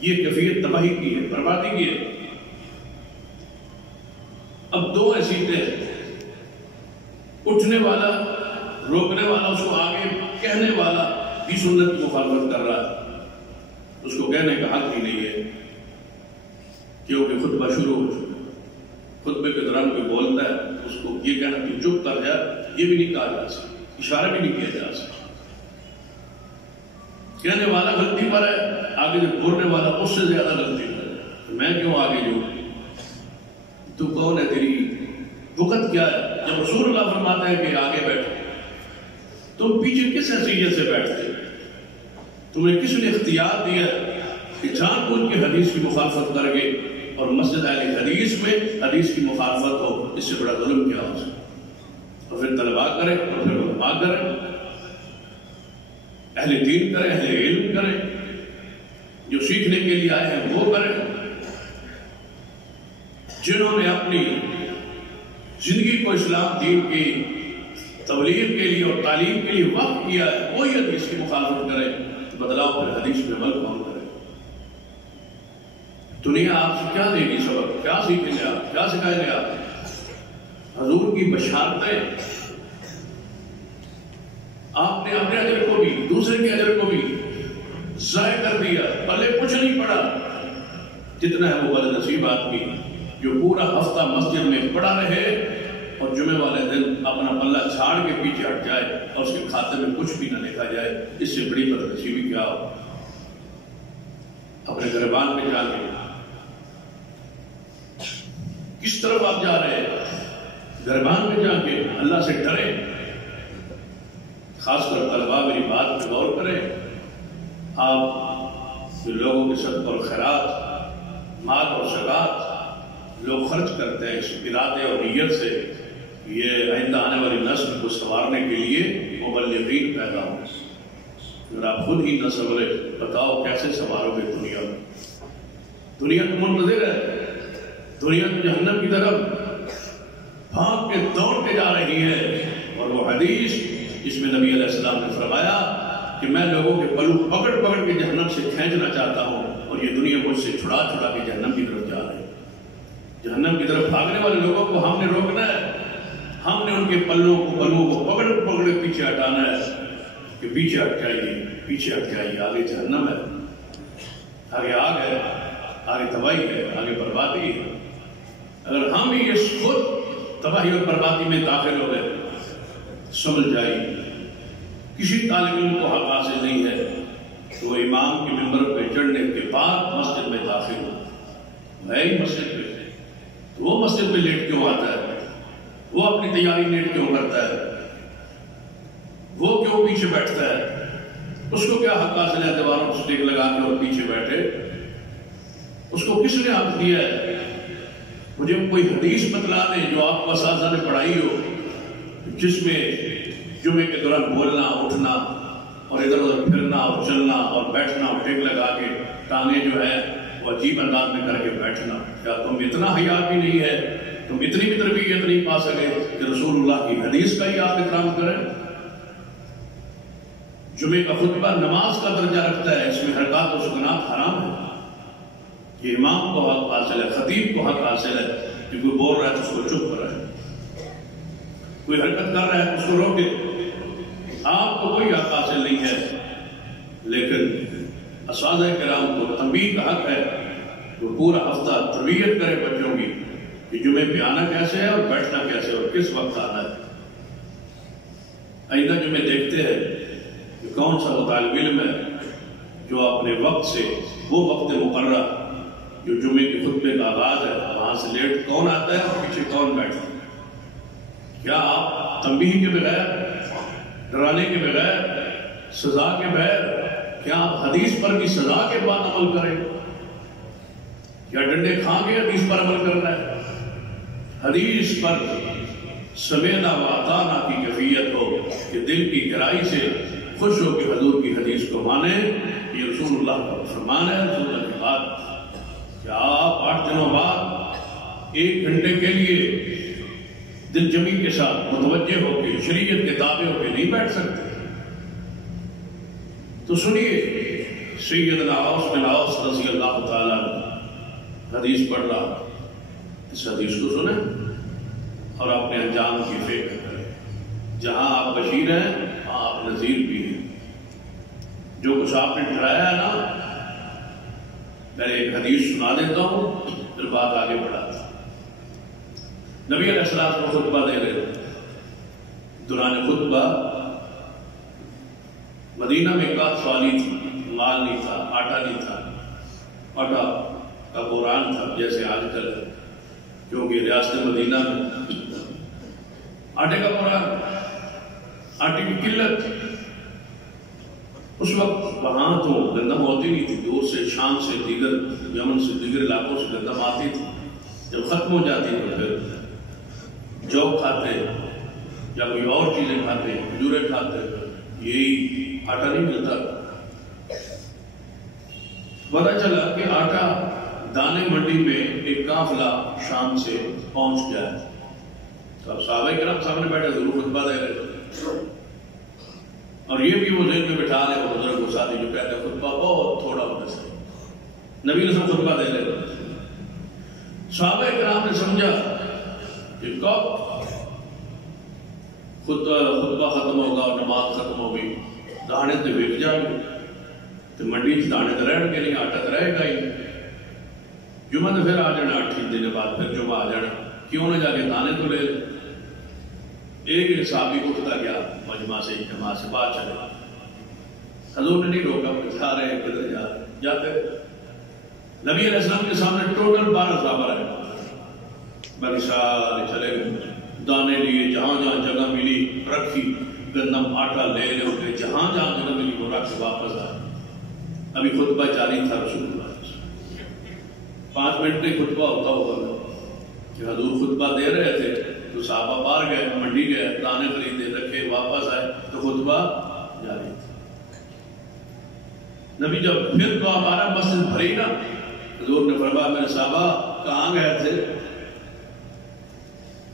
یہ کیفیت تباہی کی ہے، بربادی کی ہے۔ اب دو حیثیتیں ہیں، اٹھنے والا، روکنے والا، اس کو آگے کہنے والا بھی سنت کی مخالفت کر رہا ہے، اس کو کہنے کا حق ہی نہیں ہے، کیونکہ خطبہ شروع ہو چکا، خطبے کے دوران کوئی بولتا ہے اس کو یہ کہنا کہ چپ کر جائے، یہ بھی نہیں کہا جا سکتا، اشارہ بھی نہیں کیا جا سکتا۔ کہنے والا غلطی پر ہے، آگے جو بولنے والا اس سے زیادہ غلطی پر ہے، میں کیوں آگے جو، تو کون ہے، تیری وقت کیا ہے؟ جب رسول اللہ فرماتے ہیں کہ آگے بیٹھو، تم پیچھے کس حیثیت سے بیٹھتے؟ تمہیں کس نے اختیار دیا کہ جان بوجھ کے حدیث کی مخالفت کر کے اور مسجد اہل حدیث میں حدیث کی مخالفت ہو؟ اس سے بڑا ظلم کیا ہو سکتا؟ اور پھر طلباء کریں، اور پھر علماء کریں، اہل دین کریں، اہل علم کریں، جو سیکھنے کے لیے آئے ہیں وہ کریں، جنہوں نے اپنی زندگی کو اسلام دین کی تبلیغ کے لیے اور تعلیم کے لیے وقف کیا ہے، وہی حدیث کی مخالفت کرے، بدلاؤ پھر حدیث میں عمل کون کرے؟ دنیا آپ سے کیا دے گی سبق؟ کیا سیکھیں گے آپ؟ کیا سکھائیں گے آپ؟ حضور کی بشارتیں آپ نے اپنے اجر کو بھی دوسرے کے اجر کو بھی ضائع کر دیا، پلے کچھ نہیں پڑا۔ جتنا ہے وہ بد نصیب آدمی جو پورا ہفتہ مسجد میں پڑا رہے اور جمعے والے دن اپنا پلہ چھاڑ کے پیچھے ہٹ جائے اور اس کے کھاتے میں کچھ بھی نہ لکھا جائے، اس سے بڑی بد نصیبی کیا ہو؟ اپنے گریبان میں جا کے کس طرف آپ جا رہے ہیں؟ گریبان میں جا کے اللہ سے ڈرے، خاص کر طلباء میری بات پہ غور کریں۔ آپ جو لوگوں کے صدقہ اور خیرات، مال اور زکات لوگ خرچ کرتے ہیں اس ارادے اور نیت سے یہ آئندہ آنے والی نسل کو سنوارنے کے لیے مبلغین پیدا ہوں۔ اگر آپ خود ہی نہ سنورے بتاؤ کیسے سنوارو گے دنیا میں؟ دنیا تو منتظر ہے، دنیا تو جہنم کی طرف بھاگ کے دوڑ کے جا رہی ہے۔ اور وہ حدیث جس میں نبی علیہ السلام نے فرمایا کہ میں لوگوں کے پلو پکڑ پکڑ کے جہنم سے کھینچنا چاہتا ہوں، اور یہ دنیا مجھ سے چھڑا چھڑا کے جہنم کی طرف جا رہی ہے۔ جہنم کی طرف بھاگنے والے لوگوں کو ہم نے روکنا ہے، ہم نے ان کے پلوں کو پکڑ پکڑ کے پیچھے ہٹانا ہے کہ پیچھے ہٹ جائیے، پیچھے ہٹ جائیے، آگے جہنم ہے، آگے آگ ہے، آگے تباہی ہے، آگے بربادی ہے۔ اگر ہم بھی اس خود تباہی اور بربادی میں داخل ہو گئے، سمجھ جائیے کسی طالب علم کو حق حاصل نہیں ہے کہ وہ امام کے ممبر پہ چڑھنے کے بعد مسجد میں داخل ہو، ہے ہی مسجد میں، تو وہ مسجد میں لیٹ کیوں آتا ہے؟ وہ اپنی تیاری لیٹ کیوں کرتا ہے؟ وہ کیوں پیچھے بیٹھتا ہے؟ اس کو کیا حق حاصل ہے دیواروں کو سٹیک لگا کے اور پیچھے بیٹھے؟ اس کو کس نے حق دیا ہے؟ مجھے کوئی حدیث بتلا دیں جو آپ کو اساتذہ نے پڑھائی ہو، جس میں جمعے کے دوران بولنا، اٹھنا اور ادھر ادھر پھرنا اور چلنا اور بیٹھنا اور ٹیک لگا کے ٹانگیں جو ہے وہ عجیب انداز میں کر کے بیٹھنا، کیا تم اتنا حیا بھی نہیں ہے؟ تم اتنی بھی تربیت نہیں پا سکے کہ رسول اللہ کی حدیث کا ہی آپ احترام کریں؟ جمعے کا خطبہ نماز کا درجہ رکھتا ہے، اس میں حرکات و سکنات حرام ہے۔ یہ امام کو حق حاصل ہے، خطیب کو حق حاصل ہے کہ کوئی بول رہا ہے تو اس کو چپ کرے، کوئی حرکت کر رہا ہے تو اس کو روکے۔ آپ کو کوئی حق حاصل نہیں ہے، لیکن اساتذہ کرام کو تنبیہ کا حق ہے، وہ پورا ہفتہ تربیت کرے بچوں کی کہ جمعے پہ آنا کیسے ہے اور بیٹھنا کیسے ہے اور کس وقت آنا ہے۔ آئندہ جمعے دیکھتے ہیں کہ کون سا وہ طالب علم ہے جو اپنے وقت سے وہ وقت مقررہ جو جمعے کے خطبے کا آغاز ہے وہاں سے لیٹ کون آتا ہے اور پیچھے کون بیٹھتا ہے۔ کیا آپ تنبیہ کے بغیر، ڈرانے کے بغیر، سزا کے بغیر، کیا آپ حدیث پر بھی سزا کے بعد عمل کریں؟ کیا ڈنڈے کھا کے حدیث پر عمل کرنا ہے؟ حدیث پر سمینا و اطاعنا کی کیفیت ہو کہ دل کی گہرائی سے خوش ہو کہ حضور کی حدیث کو مانیں، یہ رسول اللہ کا فرمان ہے۔ رسول اللہ کے بعد کیا آپ 8 دنوں بعد 1 گھنٹے کے لیے دل جمی کے ساتھ متوجہ ہو کے شریعت کے تابع ہو کے نہیں بیٹھ سکتے؟ تو سنیے، سیدنا اوس بن اوس رضی اللہ تعالیٰ حدیث پڑھ رہا، اس حدیث کو سنیں اور اپنے انجام کی فکر کریں۔ جہاں آپ بشیر ہیں وہاں آپ نذیر بھی ہیں۔ جو کچھ آپ نے ڈرایا ہے نا، میں ایک حدیث سنا دیتا ہوں پھر بات آگے بڑھاتا ہوں۔ نبی علیہ السلام کو خطبہ دے رہے تھے، دوران خطبہ مدینہ میں ایک سوالی تھی، مال نہیں تھا، آٹا نہیں تھا، آٹا کا بحران تھا جیسے آج کل ہے، کیونکہ ریاست مدینہ میں آٹے کا بحران، آٹے کی قلت۔ اس وقت وہاں تو گندم ہوتی نہیں تھی، دور سے شام سے دیگر یمن سے دیگر علاقوں سے گندم آتی تھی، جب ختم ہو جاتی تو پھر جو کھاتے یا کوئی اور چیزیں کھاتے، کھجورے کھاتے، یہی آٹا نہیں ملتا۔ پتہ چلا کہ آٹا دانے منڈی میں ایک قافلہ شام سے پہنچ گیا ہے۔ تو اب صحابہ کرام سامنے بیٹھے ضرور خطبہ دے رہے، اور یہ بھی وہ ذہن میں بٹھا لے وہ بزرگ ساتھی جو کہتے ہیں خطبہ بہت تھوڑا ہونا چاہیے، نبی رسول خطبہ دے لے۔ صحابہ کرام نے سمجھا کہ کب خطبہ ختم ہوگا اور نماز ختم ہوگی، دانے تو بک جائیں گے، تو منڈی سے دانے تو رہن گے نہیں، آٹا تو رہے گا ہی۔ جمعہ تو پھر آ جانا، 8 دن بعد پھر جمعہ آ جانا، کیوں نہ جا کے دانے تو لے لیں۔ ایک صحابی اٹھتا گیا مجمع سے، جماعت سے، بات چلے، حضور نے نہیں روکا، بتا رہے ہیں کدھر جا رہے جاتے۔ نبی علیہ السلام کے سامنے ٹوٹل 12 صحابہ رہے، باقی سارے چلے گئے، دانے لیے، جہاں جہاں جگہ ملی رکھی، گندم آٹا لے لے اٹھے، جہاں جہاں جگہ ملی وہ رکھ کے واپس آئے۔ ابھی خطبہ جاری تھا، رسول اللہ 5 منٹ کا خطبہ ہوتا ہوگا، کہ حضور خطبہ دے رہے تھے تو صحابہ باہر گئے، منڈی گئے، دانے خریدے، رکھے، واپس آئے تو خطبہ جاری تھا۔ نبی جب پھر دوبارہ مسجد بھری نا، حضور نے فرمایا میرے صحابہ کہاں گئے تھے؟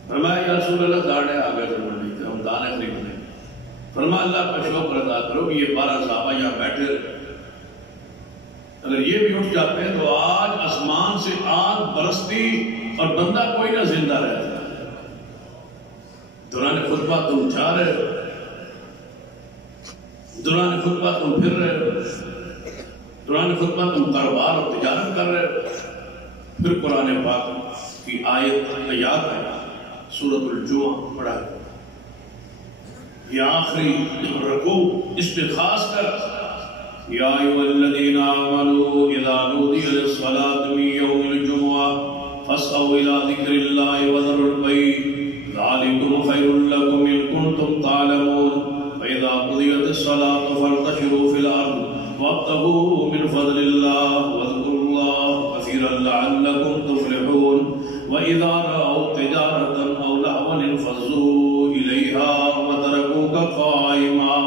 فرمایا یا رسول اللہ دانے آ گئے تھے منڈی سے، ہم دانے خریدنے۔ فرمایا اللہ کا شکر ادا کرو کہ یہ 12 صحابہ یہاں بیٹھے رہے، اگر یہ بھی اٹھ جاتے ہیں تو آج آسمان سے آگ برستی اور بندہ کوئی نہ زندہ رہتا۔ دوران خطبہ تم جا رہے ہو، دوران خطبہ تم پھر رہے ہو، دوران خطبہ تم کاروبار اور تجارت کر رہے ہو۔ پھر قرآن پاک کی آیت یاد ہے، سورۃ الجمعہ پڑھا ہے، یہ آخری رکوع، اس پہ خاص کر یا ایھا الذین آمنوا اذا نودی للصلاۃ من یوم الجمعہ فاسعوا الی ذکر اللہ وذروا البیع ذلکم خیر لکم ان کنتم تعلمون فاذا قضیت الصلاۃ فانتشروا فی الارض وابتغوا من فضل اللہ واذکروا اللہ کثیرا لعلکم تفلحون واذا رأوا تجارة او لهوا انفضوا الیہا وترکوک قائما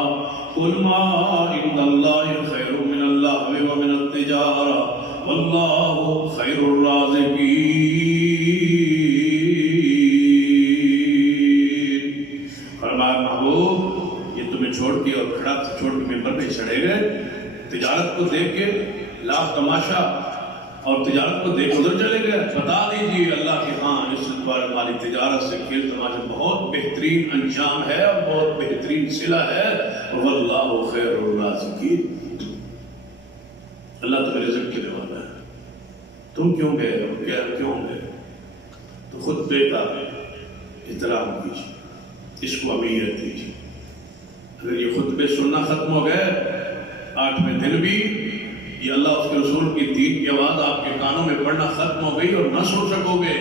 قل ما عند اللہ خیر من اللہو ومن التجارہ واللہ خیر الرازقین۔ فرمایا محبوب یہ تمہیں چھوڑ کے اور کھڑا چھوڑ کے ممبر پہ چڑھے گئے، تجارت کو دیکھ کے لاکھ تماشا اور تجارت کو دیکھ ادھر چلے گئے، بتا دیجیے اللہ کے ہاں اس بار ہماری تجارت سے کھیل تماشا بہت بہترین انجام ہے اور بہت بہترین صلہ ہے، واللہ خیر الرازقین، اللہ تمہیں رزق کے والا ہے۔ تم کیوں گئے ہو، کیوں گئے؟ تو خطبے کا احترام کیجیے، اس کو اہمیت دیجیے۔ اگر یہ خطبے سننا ختم ہو گئے، 8ویں دن بھی یہ اللہ اس کے رسول کی دین کی آواز آپ کے کانوں میں پڑھنا ختم ہو گئی اور نہ سن سکو گے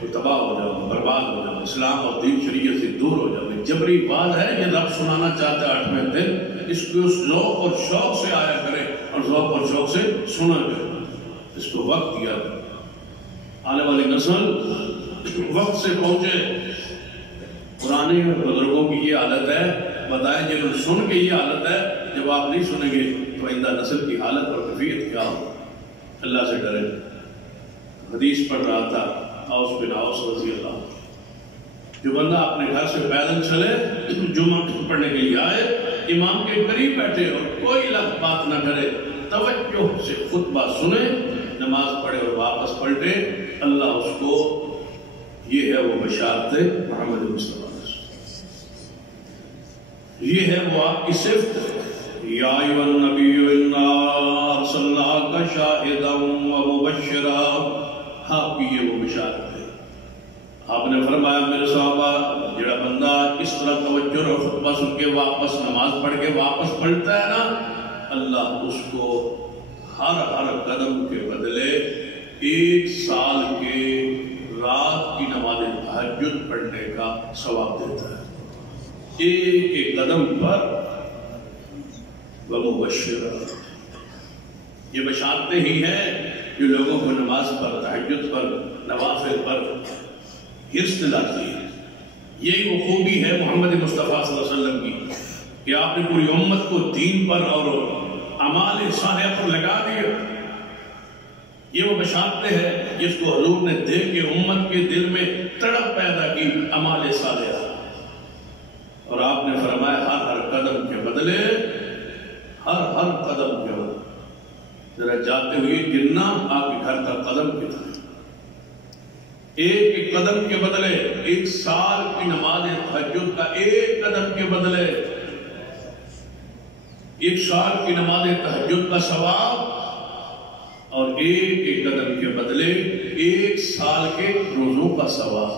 تو تباہ ہو جاؤ، برباد ہو جاؤ، اسلام اور دین شریعت سے دور ہو جاؤ گے۔ جبری بات ہے یہ رب سنانا چاہتا ہے 8ویں دن، اس کو ذوق اور شوق سے آیا کرے اور ذوق اور شوق سے سنا کرے، اس کو وقت دیا۔ آنے والی نسل وقت سے پہنچے۔ پرانے بزرگوں کی یہ حالت ہے، بتائیں جنہوں نے سن کے یہ حالت ہے، جب آپ نہیں سنیں گے تو آئندہ نسل کی حالت اور کیفیت کیا ہو؟ اللہ سے ڈرے۔ حدیث پڑھ رہا تھا اوس بن اوس رضی اللہ عنہ، جو بندہ اپنے گھر سے پیدل چلے، جمعہ پڑھنے کے لیے آئے، امام کے قریب بیٹھے اور کوئی لفظ بات نہ کرے، توجہ سے خطبہ سنے، نماز پڑھے اور واپس پلٹے، اللہ اس کو، یہ ہے وہ بشارت محمد مصطفیٰ، یہ ہے وہ آپ کی صفت۔ یا ایھا النبی انا ارسلناک شاہدا ومبشرا، آپ کی یہ وہ بشارت ہے۔ آپ نے فرمایا میرے صحابہ، جڑا بندہ اس طرح توجہ اور خطبہ سن کے واپس نماز پڑھ کے واپس پلٹتا ہے نا، اللہ اس کو ہر قدم کے بدلے 1 سال کے رات کی نماز تہجد پڑھنے کا ثواب دیتا ہے، ایک قدم پر۔ ومبشرا، یہ بشارتیں ہی ہیں جو لوگوں کو نماز پر، تہجد پر، نوافل پر حرص دلاتی ہے۔ یہی وہ خوبی ہے محمد مصطفیٰ صلی اللہ علیہ وسلم کی کہ آپ نے پوری امت کو دین پر اور اعمال صالحہ پر لگا دیا۔ یہ وہ بشارتیں ہیں جس کو حضور نے دیکھ کے امت کے دل میں تڑپ پیدا کی، اعمال صالحہ۔ اور آپ نے فرمایا ہر قدم کے بدلے، ہر قدم کے بدلے، ذرا جاتے ہوئے گننا آپ کے گھر کا قدم کتنا ہے، ایک قدم کے بدلے 1 سال کی نماز تہجد کا، ایک قدم کے بدلے 1 سال کی نماز تہجد کا ثواب، اور ایک قدم کے بدلے 1 سال کے روزوں کا ثواب۔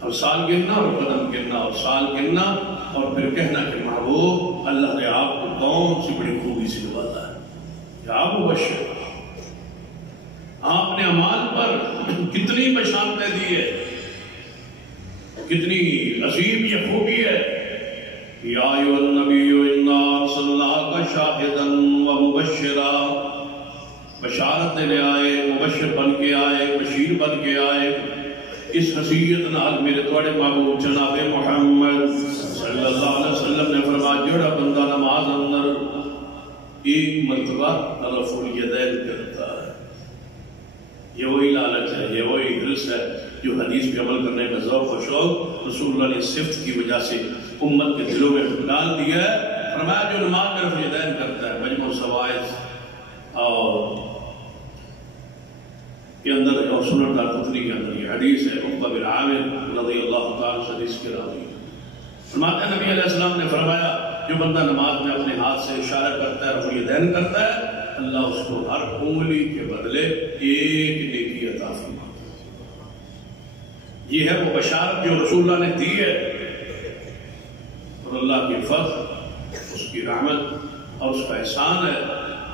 اور سال گننا اور قدم گننا اور سال گننا اور پھر کہنا کہ محبوب اللہ نے آپ کو کون سی بڑی خوبی سے نوازا ہے، کہ آپ مبشر، آپ نے اعمال پر کتنی بشارتیں دی ہے، کتنی عظیم یہ خوبی ہے۔ یا ایھا النبی انا ارسلناک شاہدا ومبشرا، بشارت دینے آئے مبشر بن کے آئے، بشیر بن کے آئے۔ اس حیثیت نال میرے تواڈے محبوب جناب محمد صلی اللہ علیہ وسلم نے فرمایا جڑا بندہ نماز اندر ایک مرتبہ رفع الیدین کرتا ہے، یہ وہی لالچ ہے، یہ وہی حرص ہے جو حدیث پہ عمل کرنے کا ذوق و شوق رسول اللہ نے صفت کی وجہ سے امت کے دلوں میں ڈال دیا ہے۔ فرمایا جو نماز میں رفع الیدین کرتا ہے، مجموع الزوائد اور کے اندر اور سنن دارقطنی کے اندر یہ حدیث ہے، عقبہ بن عامر رضی اللہ تعالیٰ سے حدیث کے راوی ہے۔ فرماتے ہیں نبی علیہ السلام نے فرمایا جو بندہ نماز میں اپنے ہاتھ سے اشارہ کرتا ہے، رفع الیدین کرتا ہے، اللہ اس کو ہر انگلی کے بدلے ایک نیکی عطا فرماتا ہے۔ یہ ہے وہ بشارت جو رسول اللہ نے دی ہے، اور اللہ کی فضل، اس کی رحمت اور اس کا احسان ہے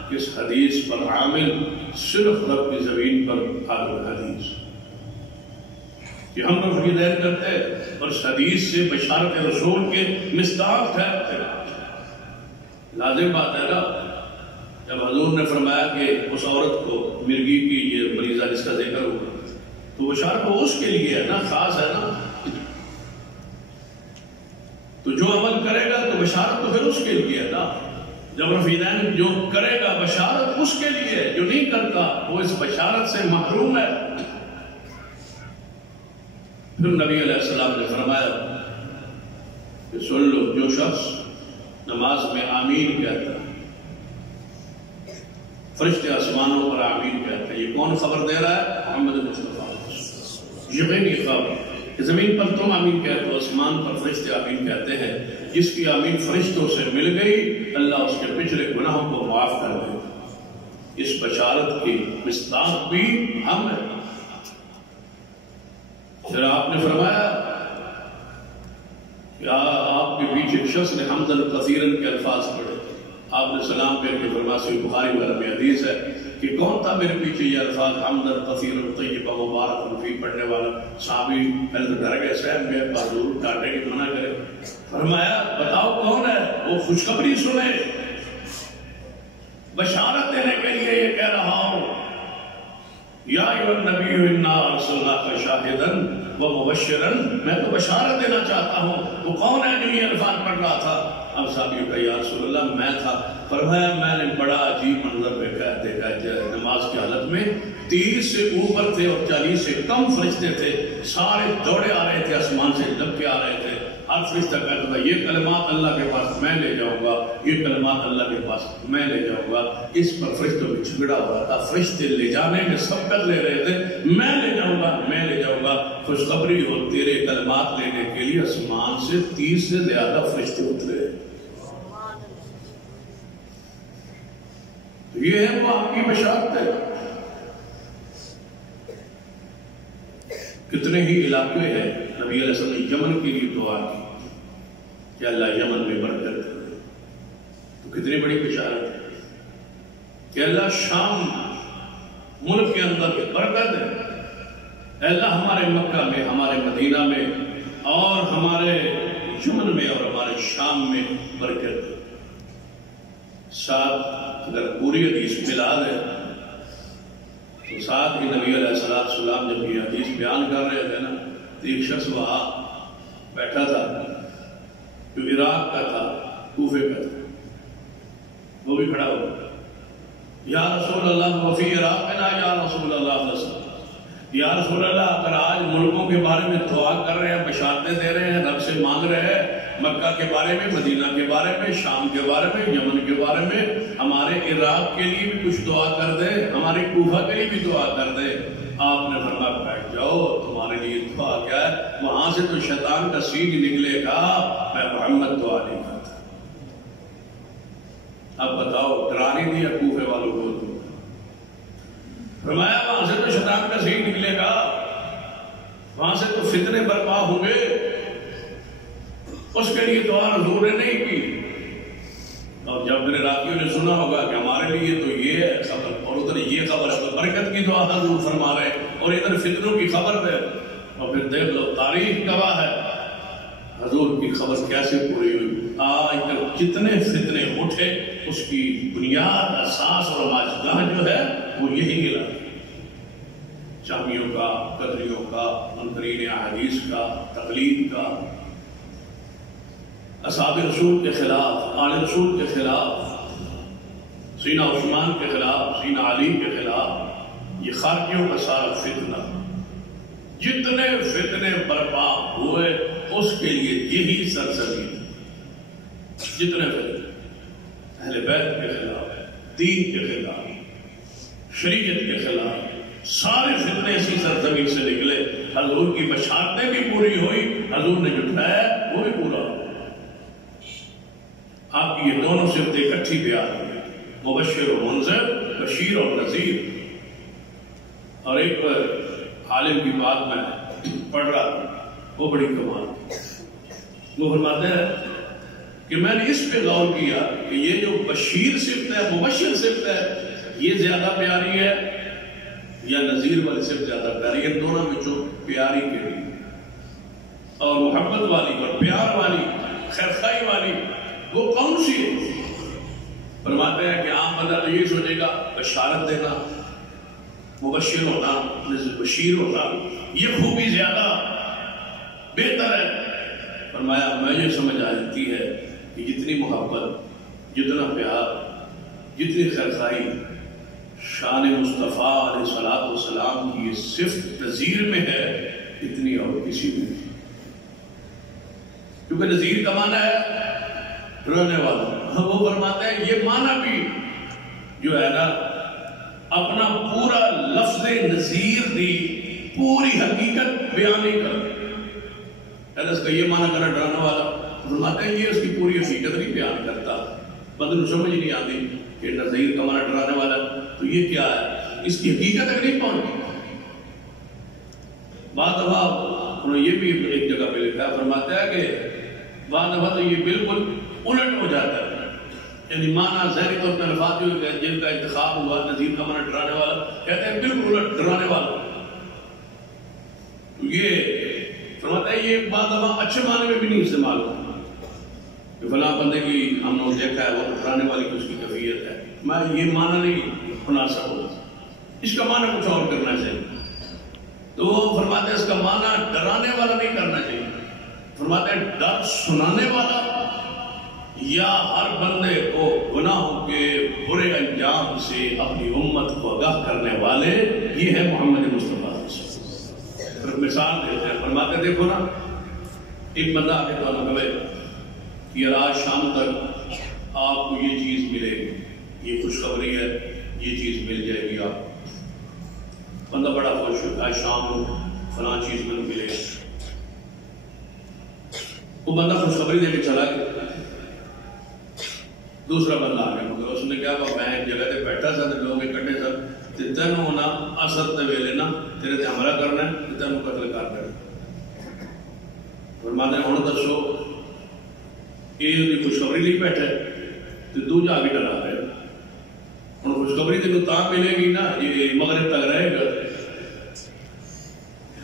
کہ اس حدیث پر عامل صرف رب کی زمین پر حاضر حدیث کہ ہم رفع الیدین کرتے ہیں اور اس حدیث سے بشارت رسول کے مصداق ٹھہرتے ہیں۔ لازم بات ہے نا، جب حضور نے فرمایا کہ اس عورت کو مرگی کی یہ مریضہ جس کا ذکر ہوا تو بشارت وہ اس کے لیے ہے نا، خاص ہے نا، تو جو عمل کرے گا تو بشارت تو پھر اس کے لیے ہے نا۔ جب رفع الیدین جو کرے گا بشارت اس کے لیے ہے، جو نہیں کرتا وہ اس بشارت سے محروم ہے۔ پھر نبی علیہ السلام نے فرمایا کہ سن لو، جو شخص نماز میں آمین کہتا ہے، فرشتے آسمانوں پر آمین کہتے ہیں۔ یہ کون خبر دے رہا ہے؟ محمد مصطفیٰ، یقینی خبر کہ زمین پر تم آمین کہتے ہو، آسمان پر فرشتے آمین کہتے ہیں۔ جس کی آمین فرشتوں سے مل گئی، اللہ اس کے پچھلے گناہوں کو معاف کر دے۔ اس بشارت کی مصداق بھی ہم ہیں۔ پھر آپ نے فرمایا کہ آپ کے پیچھے ایک شخص نے حمدن کثیرن کے الفاظ پڑھے، آپ نے سلام پھیر کے فرمایا، صحیح بخاری وغیرہ میں حدیث ہے کہ کون تھا میرے پیچھے یہ الفاظ حمدن کثیرن طیبہ مبارک فی پڑھنے والا؟ صحابی پہلے تو ڈر گئے، سہم گئے، حضور ڈانٹے کی منع کرے۔ فرمایا بتاؤ کون ہے؟ وہ خوشخبری سنے، بشارت دینے کے لیے یہ کہہ رہا ہوں، یا ایھا النبی انا ارسلناک شاہدا ومبشرا، میں تو بشارت دینا چاہتا ہوں۔ وہ کون ہے جو یہ الفاظ پڑھ رہا تھا؟ اب صحابیوں کا یا رسول اللہ میں تھا۔ فرمایا میں نے بڑا عجیب منظر دیکھا، نماز کی حالت میں 30 سے اوپر تھے اور 40 سے کم فرشتے تھے، سارے دوڑے آ رہے تھے، آسمان سے لپ کے آ رہے تھے۔ ہر فرشتہ کہتا تھا یہ کلمات اللہ کے پاس میں لے جاؤں گا، یہ کلمات اللہ کے پاس میں لے جاؤں گا۔ اس پر فرشتوں میں جھگڑا ہو رہا تھا، فرشتے لے جانے میں سبقت لے رہے تھے، میں لے جاؤں گا، میں لے جاؤں گا۔ خوشخبری ہو تیرے کلمات لینے کے لیے آسمان سے 30 سے زیادہ فرشتے اترے۔ تو یہ ہے وہ آپ کی بشارت ہے۔ کتنے ہی علاقے ہیں، نبی علیہ السلام نے یمن کے لیے دعا کی کہ اللہ یمن میں برکت دے، تو کتنی بڑی بشارت ہے کہ اللہ شام ملک کے اندر برکت دے، اللہ ہمارے مکہ میں، ہمارے مدینہ میں اور ہمارے یمن میں اور ہمارے شام میں برکت دے۔ ساتھ اگر پوری حدیث ملا دے تو ساتھ ہی نبی علیہ السلام جب یہ حدیث بیان کر رہے تھے نا، تو ایک شخص وہاں بیٹھا تھا جو عراق کا تھا، کوفے کا تھا، وہ بھی کھڑا ہوا، یا رسول اللہ وفی عراقنا یا رسول اللہ، یا رسول اللہ اگر آج ملکوں کے بارے میں دعا کر رہے ہیں، بشارتیں دے رہے ہیں، رب سے مانگ رہے ہیں، مکہ کے بارے میں، مدینہ کے بارے میں، شام کے بارے میں، یمن کے بارے میں، ہمارے عراق کے لیے بھی کچھ دعا کر دے، ہمارے کوفہ کے لیے بھی دعا کر دے۔ آپ نے فرمایا بیٹھ جاؤ، تمہارے لیے دعا کیا ہے؟ وہاں سے تو شیطان کا سینگ نکلے گا، میں محمد دعا نہیں کرتا۔ اب بتاؤ ڈرا نہیں دیا کوفے والوں کو؟ فرمایا وہاں سے تو شیطان کا سینگ نکلے گا، وہاں سے تو فتنے برپا ہوں گے، اس کے لیے دعا حضور نے نہیں کی۔ اور جب میرے عراقیوں نے سنا ہوگا کہ ہمارے لیے تو یہ ہے خبر، اور ادھر یہ خبر ہے، تو برکت کی دعا حضور فرما رہے اور ادھر فتنوں کی خبر ہے، اور پھر دیکھ لو تاریخ گواہ ہے حضور کی خبر کیسے پوری ہوئی۔ آج تک جتنے فتنے اٹھے اس کی بنیاد، اساس اور ماجگاہ جو ہے وہ یہی ملا۔ شامیوں کا، قدریوں کا، منکرین احادیث کا، تقلید کا، اصحاب رسول کے خلاف، آل رسول کے خلاف، سینہ عثمان کے خلاف، سینہ علی کے خلاف، یہ خارجیوں کا سارا فتنہ، جتنے فتنے برپا ہوئے اس کے لیے یہی سرزمین، جتنے فتنے اہل بیت کے خلاف، دین کے خلاف، شریعت کے خلاف، سارے فتنے اسی سرزمین سے نکلے۔ حضور کی بشارتیں بھی پوری ہوئی، حضور نے جو ٹھہرایا وہ بھی پورا ہو۔ آپ کی یہ دونوں صفتیں اکٹھی بیان ہوئی، مبشر و منذر، بشیر اور نذیر۔ اور ایک عالم کی بات میں پڑھ رہا تھا، وہ بڑی کمال، وہ فرماتے ہیں کہ میں نے اس پہ غور کیا کہ یہ جو بشیر صفت ہے، مبشر صفت ہے، یہ زیادہ پیاری ہے یا نذیر والی صفت زیادہ پیاری ہے؟ ان دونوں میں جو پیاری کے لیے اور محبت والی اور پیار والی، خیرخواہی والی، وہ کون سی ہے؟ فرماتے ہیں کہ عام بندہ تو یہ سوچے گا بشارت دینا، مبشر ہونا، بشیر ہونا، یہ خوبی زیادہ بہتر ہے۔ فرمایا مجھے سمجھ آتی ہے کہ جتنی محبت، جتنا پیار، جتنی خیرخواہی شان مصطفیٰ علیہ الصلوۃ والسلام کی یہ صفت نذیر میں ہے، اتنی اور کسی میں نہیں۔ کیونکہ نذیر کا معنی ہے ڈرانے والا، وہ فرماتے ہیں یہ معنی بھی جو ہے نا اپنا پورا لفظ نذیر دی پوری حقیقت بیان نہیں کرتا۔ اس کا یہ معنی کرنا ڈرانے والا، فرماتے ہیں یہ اس کی پوری حقیقت نہیں بیان کرتا، بندے کو سمجھ نہیں آتی کہ نذیر کا معنی ڈرانے والا تو یہ کیا ہے، اس کی حقیقت تک نہیں پہنچتی۔ بعض دفعہ انہوں نے یہ بھی ایک جگہ پہ لکھا ہے، فرماتا ہے کہ بعض دفعہ تو یہ بالکل الٹ ہو جاتا ہے، یعنی معنی ظاہری طور پر الفاظ جن کا انتخاب ہوا، نذیر کا معنی ڈرانے والا، کہتے ہیں بالکل الٹ ڈرانے والا۔ تو یہ فرماتا ہے یہ بعض دفعہ اچھے معنی میں بھی نہیں استعمال ہوتا کہ فلاں بندے کی ہم نے دیکھا ہے وہ ڈرانے والی کی اس کی کیفیت ہے، میں یہ معنی نہیں مناسب ہوتا، اس کا معنی کچھ اور کرنا چاہیے۔ تو وہ فرماتے ہیں اس کا معنی ڈرانے والا نہیں کرنا چاہیے، فرماتے ہیں ڈر سنانے والا یا ہر بندے کو گناہوں کے برے انجام سے اپنی امت کو آگاہ کرنے والے، یہ ہے محمد مصطفیٰ۔ پھر مثال دیتے ہیں، فرماتے دیکھو نا ایک بندہ آگے تو ہمیں کہے کہ آج شام تک آپ کو یہ چیز ملے گی، یہ خوشخبری ہے، یہ چیز مل جائے گی۔ آپ بندہ بڑا خوش ہے، آج شام کو فلاں چیز میں ملے گی۔ وہ بندہ خوشخبری دے کے چلا گیا، دوسرا بندہ آ گیا، اس نے کہا میں ایک جگہ تے بیٹھا سا تے لوگ اکٹھے سن تے تینوں ہونا اثر تے ویلے نا تیرے تے حملہ کرنا ہے تے تینوں قتل کر دینا۔ فرماتے ہیں ہن دسو یہ خوشخبری نہیں بیٹھے تے دوجا آگے ڈرا رہے، ہن خوشخبری تینوں تاں ملے گی نا یہ مغرب تک رہے گا۔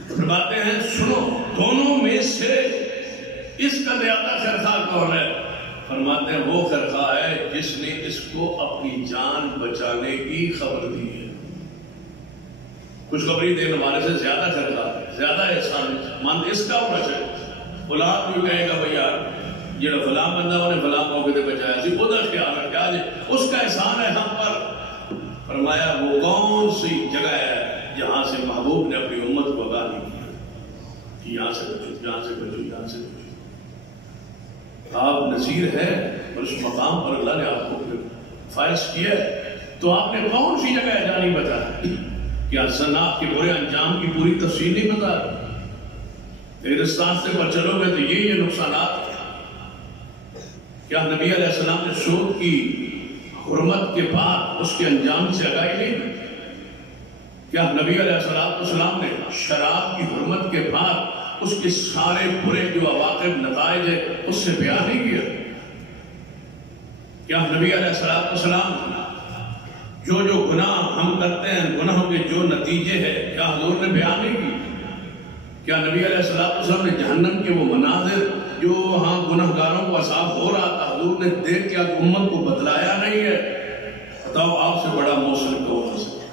فرماتے ہیں سنو دونوں میں سے اس کا زیادہ خیرخواہ کون ہے؟ فرماتے ہیں وہ خیرخواہ ہے جس نے اس کو اپنی جان بچانے کی خبر دی ہے۔ خوشخبری دینے والے سے زیادہ خیرخواہ ہے، زیادہ احسان مند اس کا ہونا چاہیے۔ فلاں بھی کہے گا بھیا جڑا فلاں بندہ انہیں فلاں موقع تے بچایا سی وہ خیال رکھا جی اس کا احسان ہے ہم پر۔ فرمایا وہ کون سی جگہ ہے جہاں سے محبوب نے اپنی امت کو آگاہ نہیں کیا کہ یہاں سے بچو، یہاں سے بچو، یہاں سے بچو۔ آپ نذیر ہے اور اس مقام پر اللہ نے آپ کو فائز کیا ہے، تو آپ نے کون سی جگہ ہے جہاں نہیں بتایا؟ کیا زنات کے برے انجام کی پوری تفصیل نہیں بتایا؟ اگر اس راستے پر چلو گے تو یہ نقصانات۔ کیا نبی علیہ السلام نے سود کی حرمت کے بعد اس کے انجام سے آگاہی نہیں؟ کیا نبی علیہ السلام نے شراب کی حرمت کے بعد اس کے سارے برے جو عواقب نتائج ہے اس سے بیان نہیں کیا؟ کیا نبی علیہ السلام جو گناہ ہم کرتے ہیں گناہوں کے جو نتیجے ہیں کیا حضور نے بیان نہیں کی؟ کیا نبی علیہ السلام نے جہنم کے وہ مناظر جو وہاں گناہ گاروں کو عذاب ہو رہا تھا حضور نے دیکھ کے امت کو بتلایا نہیں ہے؟ بتاؤ آپ سے بڑا موصل کون ہو سکتا؟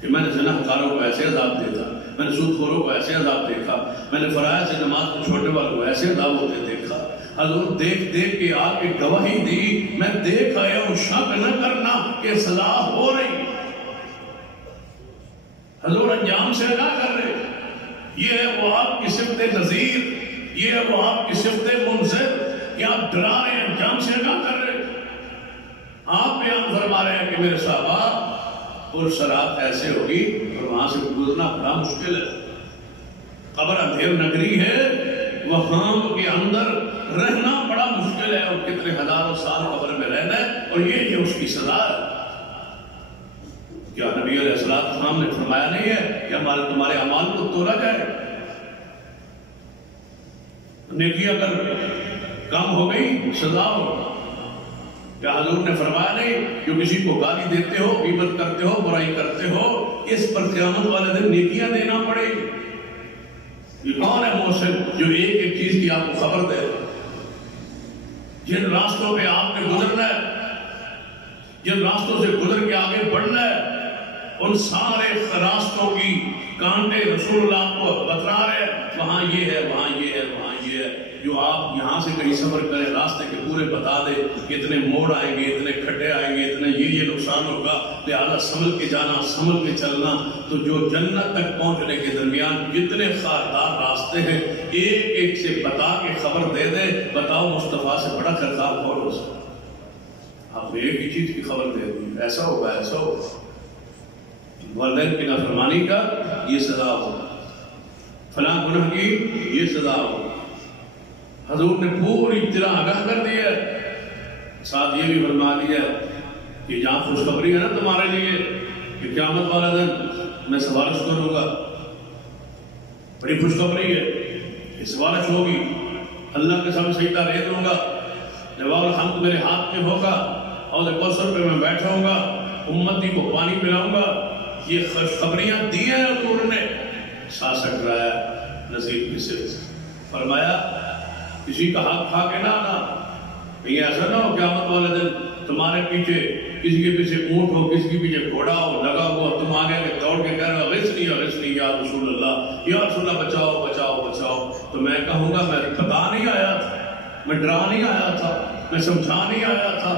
کہ میں نے زناکاروں کو ایسے عذاب دیتا، میں نے سود خوروں کو ایسے عذاب دیکھا، میں نے فرائض نماز کو چھوڑنے والوں کو ایسے عذاب ہوتے دیکھا۔ حضور دیکھ دیکھ کے آ کے گواہی دی، میں دیکھ آیا ہوں، شک نہ کرنا کہ سزا ہو رہی۔ حضور انجام سے نہ کر رہے، یہ ہے وہ آپ کی صفت نذیر، یہ ہے وہ آپ کی صفت منذر کہ آپ ڈرا رہے ہیں، انجام سے نہ کر رہے۔ آپ بیان فرما رہے ہیں کہ میرے صحابہ اور سرات ایسے ہوگی اور وہاں سے گزرنا بڑا مشکل ہے، قبر اندھیر نگری ہے، وہاں کے اندر رہنا بڑا مشکل ہے، اور کتنے ہزاروں سال قبر میں رہنا ہے، اور یہ اس کی سزا ہے۔ کیا نبی علیہ السلام نے فرمایا نہیں ہے کہ تمہارے اعمال کو تولا جائے؟ نیکی اگر کم ہو گئی سزا ہو۔ کیا حضور نے فرمایا نہیں جو کسی کو گالی دیتے ہو، غیبت کرتے ہو، برائی کرتے ہو، اس پر قیامت والے دن نیکیاں دینا پڑے گی؟ یہ کون ہے محسن جو ایک ایک چیز کی آپ کو خبر دے؟ جن راستوں پہ آپ نے گزرنا ہے، جن راستوں سے گزر کے آگے بڑھنا ہے، ان سارے راستوں کی کانٹے رسول اللہ کو بتلا رہے، وہاں یہ ہے، وہاں یہ ہے، وہاں یہ ہے۔ جو آپ یہاں سے کہیں سفر کریں راستے کے پورے بتا دے کہ اتنے موڑ آئیں گے، اتنے کھڈے آئیں گے، اتنے یہ نقصان ہوگا، لہذا سنبھل کے جانا، سنبھل کے چلنا۔ تو جو جنت تک پہنچنے کے درمیان جتنے خاردار راستے ہیں، ایک ایک سے بتا کے خبر دے دے، بتاؤ مصطفیٰ سے بڑا خیرخواہ کون ہو سکتا؟ آپ ایک ہی چیز کی خبر دے دی، ایسا ہوگا، ایسا ہوگا۔ والدین کی نافرمانی کا یہ سزا ہو، فلاں گناہ کی یہ سزا ہو۔ حضور نے پوری طرح آگاہ کر دیا ہے، ساتھ یہ بھی فرما دیا ہے کہ جہاں خوشخبری ہے نا تمہارے لیے کہ قیامت والا دن میں سفارش کروں گا، بڑی خوشخبری ہے کہ سفارش ہوگی، اللہ کے سامنے سجدہ رہ دوں گا، جواب الحمد میرے ہاتھ میں ہوگا، اور کوثر پہ میں بیٹھا ہوں گا، امتی کو پانی پلاؤں گا۔ یہ خوشخبریاں دی ہیں حضور نے، ساتھ سکرایا نصیب کی صرف فرمایا کسی کا حق کھا کے نہ آنا، کہیں ایسا نہ ہو قیامت والے دن تمہارے پیچھے کسی کے پیچھے اونٹ ہو، کسی کے پیچھے گھوڑا ہو لگا ہوا، تم آگے کے دوڑ کے کہہ رہے غسنی یا رسول اللہ، یا رسول اللہ بچاؤ بچاؤ بچاؤ، تو میں کہوں گا میں بتا نہیں آیا تھا، میں ڈرا نہیں آیا تھا، میں سمجھا نہیں آیا تھا،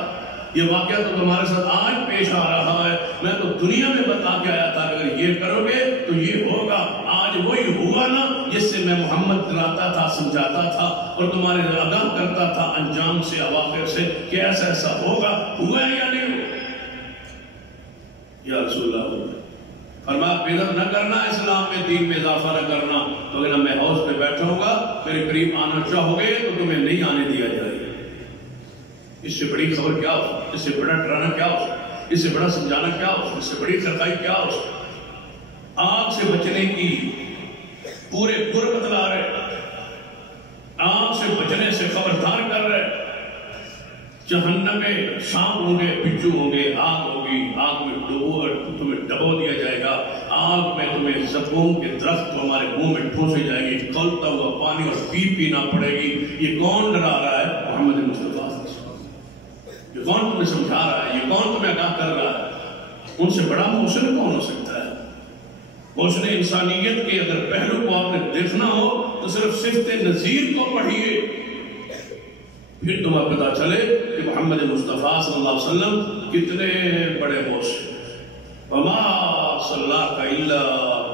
یہ واقعہ تو تمہارے ساتھ آج پیش آ رہا ہے، میں تو دنیا میں بتا کے آیا تھا اگر یہ کرو گے تو یہ ہوگا۔ آج وہی ہوا نا جس سے میں محمد دلاتا تھا، سمجھاتا تھا اور تمہارے آگاہ کرتا تھا انجام سے، اواخر سے کہ ایسا ایسا ہوگا، ہوا ہے یا نہیں ہوا؟ یا رسول اللہ فرمایا بدعت نہ کرنا، اسلام میں دین میں اضافہ نہ کرنا، تو اگر میں حوض پہ بیٹھوں گا میرے قریب آنا چاہو گے تو تمہیں نہیں آنے دیا جائے گا۔ اس سے بڑی خبر کیا ہو، اس سے بڑا ڈرانا کیا ہو، اس سے بڑا سمجھانا کیا ہو، اس سے بڑی خرخائی کیا ہو؟ آگ سے بچنے کی پورے گر بتلا رہے، آگ سے بچنے سے خبردار کر رہے۔ جہنم میں سانپ ہوں گے، بچھو ہوں گے، آگ ہوگی، آگ میں تمہیں ڈبو دیا جائے گا، آگ میں تمہیں زقوم کے درخت ہمارے منہ میں ٹھوسے جائے گی، کھولتا ہوا پانی اور پینا پڑے گی۔ یہ کون ڈرا رہا ہے؟ محمد مصطفیٰ۔ یہ کون تمہیں سمجھا رہا ہے؟ یہ کون تمہیں آگاہ کر رہا ہے؟ ان سے بڑا محسن کون ہو سکتا ہے؟ محسن انسانیت کے اگر پہلو کو آپ نے دیکھنا ہو تو صرف صفت نذیر کو پڑھیے، پھر تمہیں پتا چلے کہ محمد مصطفیٰ صلی اللہ علیہ وسلم کتنے بڑے محسن۔ وما صلاک الا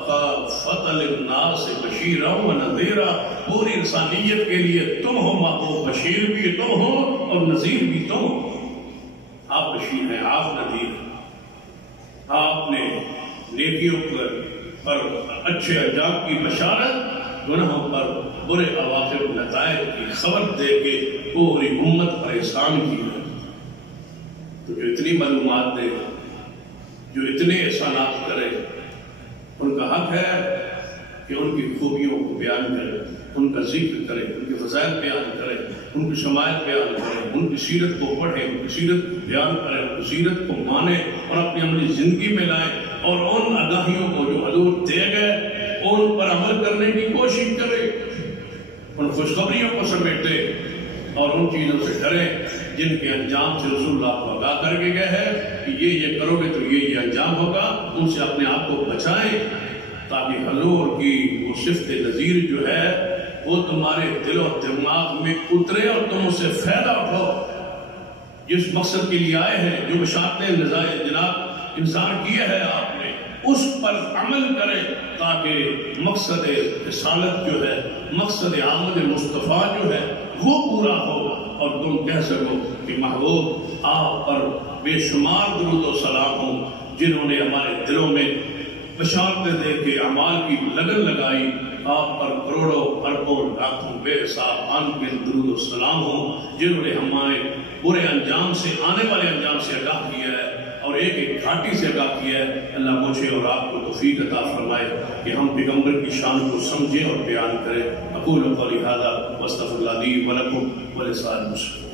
کافۃ للناس بشیرا ونذیرا، پوری انسانیت کے لیے تم ہو محبوب، بشیر بھی تم ہو اور نذیر بھی تم ہو۔ آپ بشیر ہیں، آپ نذیر ہیں، آپ نے نیکیوں پر اچھے انجام کی بشارت، گناہوں پر برے عواقب نتائج کی خبر دے کے پوری امت پر احسان کی ہے۔ تو جو اتنی معلومات دے، جو اتنے احسانات کرے، ان کا حق ہے کہ ان کی خوبیوں کو بیان کرے، ان کا ذکر کرے، ان کے فضائل بیان کرے، ان کی شمائل بیان کرے، ان کی سیرت کو پڑھے، ان کی سیرت کو بیان کرے، ان کی سیرت کو مانے اور اپنی عملی زندگی میں لائے، اور ان آگاہیوں کو جو حضور دے گئے ان پر عمل کرنے کی کوشش کرے، ان خوشخبریوں کو سمیٹے اور ان چیزوں سے ڈرے جن کے انجام سے رسول اللہ کو آگاہ کر کے گئے ہیں۔ کہ یہ کرو گے تو یہ انجام ہوگا، ان سے اپنے آپ کو بچائیں تاکہ حضور کی وہ صفت نذیر جو ہے وہ تمہارے دل و دماغ میں اترے اور تم اس سے فائدہ اٹھو۔ جس مقصد کے لیے آئے ہیں، جو بشارتیں جناب انسان کیا ہے آپ نے، اس پر عمل کرے تاکہ مقصد رسالت جو ہے، مقصد آمد مصطفیٰ جو ہے وہ پورا ہو، اور تم کہہ سکو کہ محبوب آپ پر بے شمار درود و سلام ہوں، جنہوں نے ہمارے دلوں میں بشارتیں دے کے اعمال کی لگن لگائی۔ آپ پر کروڑوں اربوں لاکھوں بے حساب ان درود و سلام ہوں، جنہوں نے ہمارے برے انجام سے، آنے والے انجام سے آگاہ کیا ہے اور ایک ایک گھاٹی سے آگاہ کیا ہے۔ اللہ مجھے اور آپ کو توفیق عطا فرمائے کہ ہم پیغمبر کی شان کو سمجھیں اور بیان کریں۔ اقول قولی ھذا واستغفر اللہ لی ولکم ولسائر المسلمین۔